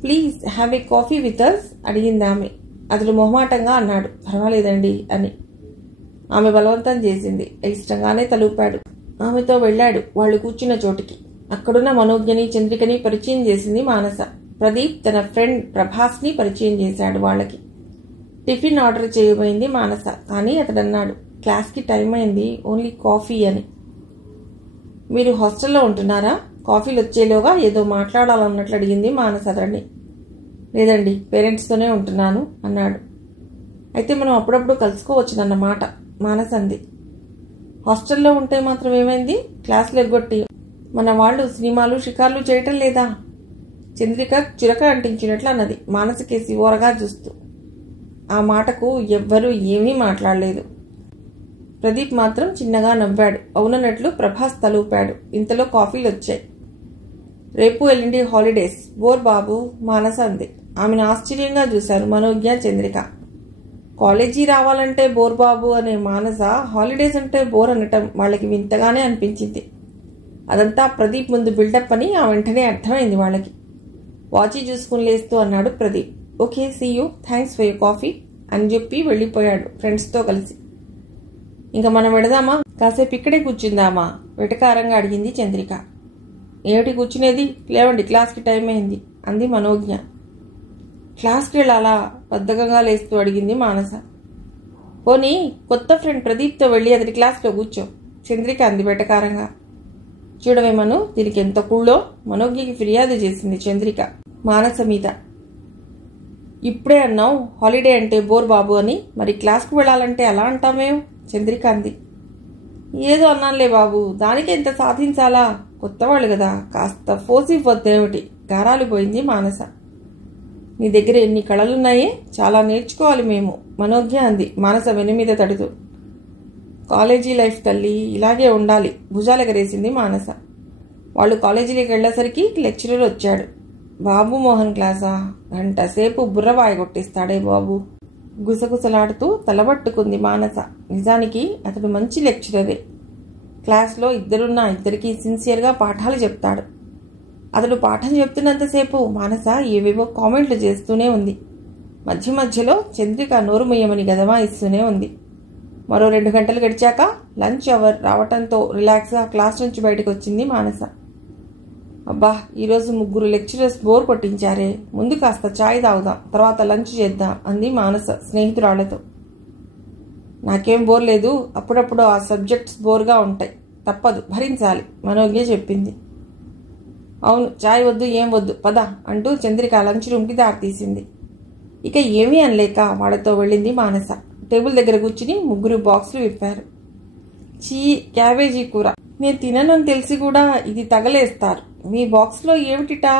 Please have a coffee with us అడిగింది ఆమె. అతడు మొహమాటంగా అన్నాడు పర్వాలేదండి అని. ఆమె బలవంతం చేసింది. ఇష్టంగానే తలూపాడు. ఆమెతో వెళ్ళాడు వాళ్ళు కూర్చున్న చోటికి. అక్కడున్న మనోజ్ఞని చంద్రికని పరిచయం చేసింది మానస. ప్రదీప్ తన ఫ్రెండ్ ప్రభాస్ని పరిచయం చేశాడు వాళ్ళకి. టిఫిన్ ఆర్డర్ చేయబోయింది మానస, కానీ అతడన్నాడు క్లాస్కి టైం అయింది, ఓన్లీ కాఫీ అని. మీరు హాస్టల్లో ఉంటున్నారా? కాఫీలు వచ్చేలోగా ఏదో మాట్లాడాలన్నట్లు అడిగింది మానస అతడిని. లేదండి, పేరెంట్స్తోనే ఉంటున్నాను అన్నాడు. అయితే మనం అప్పుడప్పుడు కలుసుకోవచ్చునన్నమాట మానస అంది. హాస్టల్లో ఉంటే మాత్రం ఏమైంది? క్లాసులు ఎగ్గొట్టి మన వాళ్ళు సినిమాలు షికార్లు చేయటం లేదా? చంద్రిక చిరక అంటించినట్లు అన్నది మానసకేసి ఓరగా చూస్తూ. ఆ మాటకు ఎవ్వరూ ఏమీ మాట్లాడలేదు. ప్రదీప్ మాత్రం చిన్నగా నవ్వాడు. అవునన్నట్లు ప్రభాస్ తలూపాడు. ఇంతలో కాఫీలు వచ్చాయి. రేపు ఎల్లుండి హాలిడేస్, బోర్ బాబు మానస అంది. ఆమెను ఆశ్చర్యంగా చూశారు మనోజ్ఞ చంద్రిక. కాలేజీ రావాలంటే బోర్ బాబు అనే మానస హాలిడేస్ అంటే బోర్ అనటం వాళ్ళకి వింతగానే అనిపించింది. అదంతా ప్రదీప్ ముందు బిల్డప్ అని ఆ వెంటనే అర్థమైంది వాళ్ళకి. వాచి చూసుకుని లేస్తూ అన్నాడు Pradeep. Okay, see you, thanks for your coffee అని చెప్పి వెళ్ళిపోయాడు ఫ్రెండ్స్తో కలిసి. ఇంకా మనం వెడదామా? కాసేపు ఇక్కడే కూర్చుందామా? వెటకారంగా అడిగింది చంద్రిక. ఏమిటి కూర్చునేది? లేవండి, క్లాస్కి టైం అయింది అంది మనోజ్ఞ. క్లాస్కి వెళ్ళాలా? బద్ధకంగా లేస్తూ అడిగింది మానస. పోనీ కొత్త ఫ్రెండ్ ప్రదీప్తో వెళ్ళి అతడి క్లాస్లో కూర్చో చంద్రిక అంది వెటకారంగా. చూడవే మను, దీనికి ఎంత కుళ్ళో మనోజ్ఞకి ఫిర్యాదు చేసింది చంద్రిక మానస మీద. ఇప్పుడే అన్నావు హాలిడే అంటే బోర్ బాబు అని, మరి క్లాస్కు వెళ్ళాలంటే ఎలా అంటామేం? చంద్రిక అంది. ఏదో అన్నానులే బాబు, దానికి ఎంత సాధించాలా? కొత్తవాళ్ళు కదా, కాస్త ఫోర్స్ ఇవ్వద్దేమిటి? గారాలిపోయింది మానస. నీ దగ్గర ఎన్ని కళలున్నాయే, చాలా నేర్చుకోవాలి మేము మనోజ్ఞ అంది మానస వెను మీద తడుతూ. కాలేజీ లైఫ్ తల్లి, ఇలాగే ఉండాలి భుజాలెగరేసింది మానస. వాళ్ళు కాలేజీలోకి వెళ్లేసరికి లెక్చరర్ వచ్చాడు. బాబు మోహన్ క్లాసా? గంట సేపు బుర్రవాయ కొట్టిస్తాడే బాబు. గుసగుసలాడుతూ తలబట్టుకుంది మానస. నిజానికి అతడు మంచి లెక్చరరే. క్లాస్లో ఇద్దరున్నా ఇద్దరికీ సిన్సియర్గా పాఠాలు చెప్తాడు. అతడు పాఠం చెప్తున్నంతసేపు మానస ఏవేవో కామెంట్లు చేస్తూనే ఉంది. మధ్య మధ్యలో చంద్రిక నోరు ముయ్యమని గదమా ఇస్తూనే ఉంది. మరో 2 గంటలు గడిచాక లంచ్ అవర్ రావటంతో రిలాక్స్గా క్లాస్ నుంచి బయటకు వచ్చింది మానస. అబ్బా, ఈరోజు 3 లెక్చరర్స్ బోర్ కొట్టించారే, ముందు కాస్త చాయ్ తాగుదాం, తర్వాత లంచ్ చేద్దాం అంది మానస స్నేహితురాళ్లతో. నాకేం బోర్ లేదు, అప్పుడప్పుడు ఆ సబ్జెక్ట్స్ బోర్గా ఉంటాయి, తప్పదు భరించాలి మనోజ్ఞ చెప్పింది. అవును, చాయ్ వద్దు ఏం వద్దు పద అంటూ చంద్రిక లంచ్ రూమ్కి దారితీసింది. ఇక ఏమీ అనలేక వాళ్ళతో వెళ్ళింది మానస. టేబుల్ దగ్గర కూర్చుని 3 బాక్సులు విప్పారు. చీ, క్యాబేజీ కూర. నేను తిననని తెలిసి కూడా ఇది తగలేస్తారు. మీ బాక్స్లో ఏమిటిటా?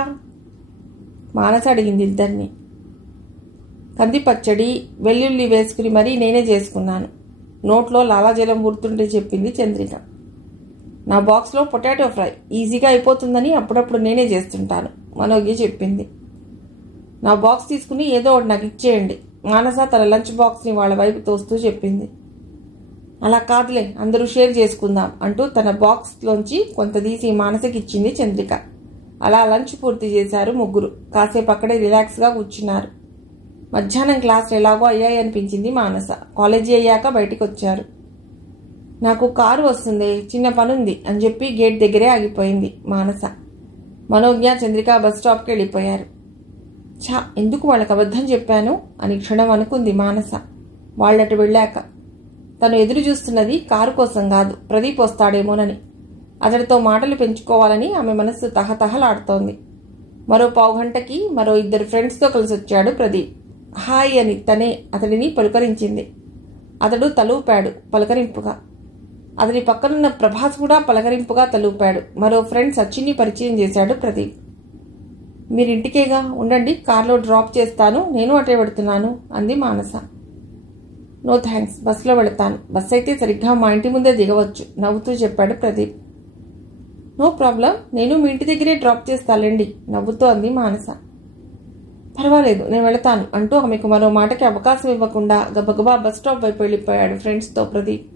మానస అడిగింది ఇద్దరిని. కంది పచ్చడి, వెల్లుల్లి వేసుకుని మరీ నేనే చేసుకున్నాను. నోట్లో లాలాజలం ఊరుతుంటే చెప్పింది చంద్రిక. నా బాక్స్లో పొటాటో ఫ్రై, ఈజీగా అయిపోతుందని అప్పుడప్పుడు నేనే చేస్తుంటాను మనోజ్ఞ చెప్పింది. నా బాక్స్ తీసుకుని ఏదో ఒకటి నాకు ఇచ్చేయండి మానస తన లంచ్ బాక్స్ని వాళ్ళ వైపు తోస్తూ చెప్పింది. అలా కాదులే, అందరూ షేర్ చేసుకుందాం అంటూ తన బాక్స్లోంచి కొంత తీసి మానసకి ఇచ్చింది చంద్రిక. అలా లంచ్ పూర్తి చేశారు 3. కాసేపు అక్కడే రిలాక్స్గా కూర్చున్నారు. మధ్యాహ్నం క్లాసులు ఎలాగో అయ్యాయి అనిపించింది మానస. కాలేజీ అయ్యాక బయటికి వచ్చారు. నాకు కారు వస్తుంది, చిన్న పనుంది అని చెప్పి గేట్ దగ్గరే ఆగిపోయింది మానస. మనోజ్ఞ చంద్రిక బస్ స్టాప్కి వెళ్ళిపోయారు. ఛా, ఎందుకు వాళ్ళకి అబద్ధం చెప్పాను అని క్షణం అనుకుంది మానస. వాళ్ళటు వెళ్ళాక తను ఎదురు చూస్తున్నది కారు కోసం కాదు, ప్రదీప్ వస్తాడేమోనని. అతడితో మాటలు పెంచుకోవాలని ఆమె మనస్సు తహతహలాడుతోంది. మరో 15 గంటకి మరో 2 ఫ్రెండ్స్తో కలిసి వచ్చాడు ప్రదీప్. హాయ్ అని తనే అతడిని పలుకరించింది. అతడు తలూపాడు పలకరింపుగా. అతని పక్కనున్న ప్రభాస్ కూడా పలకరింపుగా తలూపాడు. మరో ఫ్రెండ్ సచిన్ని పరిచయం చేశాడు ప్రదీప్. మీరింటికేగా, ఉండండి, కార్లో డ్రాప్ చేస్తాను, నేను అటే వెడుతున్నాను అంది మానస. నో థ్యాంక్స్, బస్సులో వెళతాను. బస్ అయితే సరిగ్గా మా ఇంటి ముందే దిగవచ్చు నవ్వుతూ చెప్పాడు ప్రదీప్. నో ప్రాబ్లం, నేను మీ ఇంటి దగ్గరే డ్రాప్ చేస్తాలేండి నవ్వుతూ అంది మానస. పర్వాలేదు, నేను వెళతాను అంటూ ఆమెకు మరో మాటకి అవకాశం ఇవ్వకుండా గబగబా బస్ స్టాప్ వైపు వెళ్ళిపోయాడు ఫ్రెండ్స్తో ప్రదీప్.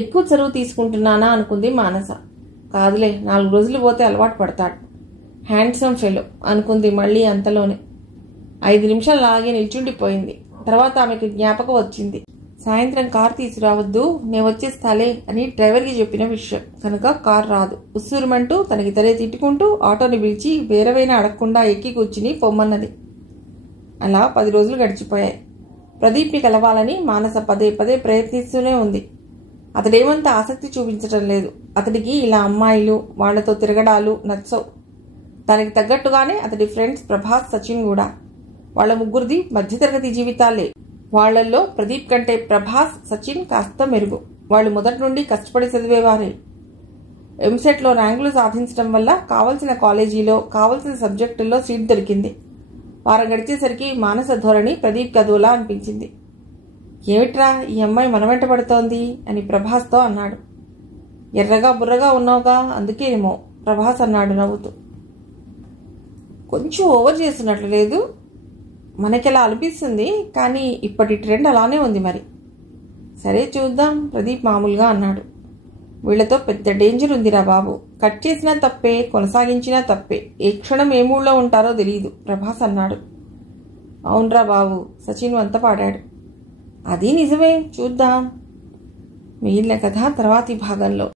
ఎక్కువ చదువు తీసుకుంటున్నానా అనుకుంది మానస. కాదులే, 4 రోజులు పోతే అలవాటు పడతాడు. హ్యాండ్సమ్ ఫెలో అనుకుంది మళ్ళీ అంతలోనే. 5 నిమిషాలు లాగే నిల్చుండిపోయింది. తర్వాత ఆమెకు జ్ఞాపకం వచ్చింది. సాయంత్రం కారు తీసుకురావద్దు, నేను వచ్చేస్తాలే అని డ్రైవర్కి చెప్పిన విషయం. కనుక కారు రాదు. ఉస్సురుమంటూ తనకి తనే తిట్టుకుంటూ ఆటోని పిలిచి వేరవైనా అడగకుండా ఎక్కి కూర్చుని పొమ్మన్నది. అలా 10 రోజులు గడిచిపోయాయి. ప్రదీప్ని కలవాలని మానస పదే పదే ప్రయత్నిస్తూనే ఉంది. అతడేమంత ఆసక్తి చూపించటం లేదు. అతడికి ఇలా అమ్మాయిలు, వాళ్లతో తిరగడాలు నచ్చవు. దానికి తగ్గట్టుగానే అతడి ఫ్రెండ్స్ ప్రభాస్, సచిన్ కూడా. వాళ్ల ముగ్గురిది మధ్యతరగతి జీవితాలే. వాళ్లల్లో ప్రదీప్ కంటే ప్రభాస్, సచిన్ కాస్త మెరుగు. వాళ్ళు మొదటి నుండి కష్టపడి చదివేవారే. ఎంసెట్లో ర్యాంకులు సాధించడం వల్ల కావలసిన కాలేజీలో కావలసిన సబ్జెక్టుల్లో సీట్ దొరికింది. వారం గడిచేసరికి మానస ధోరణి ప్రదీప్ కదోలా అనిపించింది. ఏమిట్రా, ఈ అమ్మాయి మన వెంట పడుతోంది అని ప్రభాస్తో అన్నాడు. ఎర్రగా బుర్రగా ఉన్నావుగా, అందుకేనేమో ప్రభాస్ అన్నాడు నవ్వుతూ. కొంచెం ఓవర్ చేస్తున్నట్లు లేదు? మనకెలా అనిపిస్తుంది, కానీ ఇప్పటి ట్రెండ్ అలానే ఉంది మరి. సరే చూద్దాం, ప్రదీప్ మామూలుగా అన్నాడు. వీళ్లతో పెద్ద డేంజర్ ఉందిరా బాబు. కట్ చేసినా తప్పే, కొనసాగించినా తప్పే. ఏ క్షణం ఏ మూడ్లో ఉంటారో తెలియదు ప్రభాస్ అన్నాడు. అవునరా బాబు, సచిన్ వంత పాడాడు. అది నిజమే, చూద్దాం. మిగిలిన కథ తర్వాతి భాగంలో.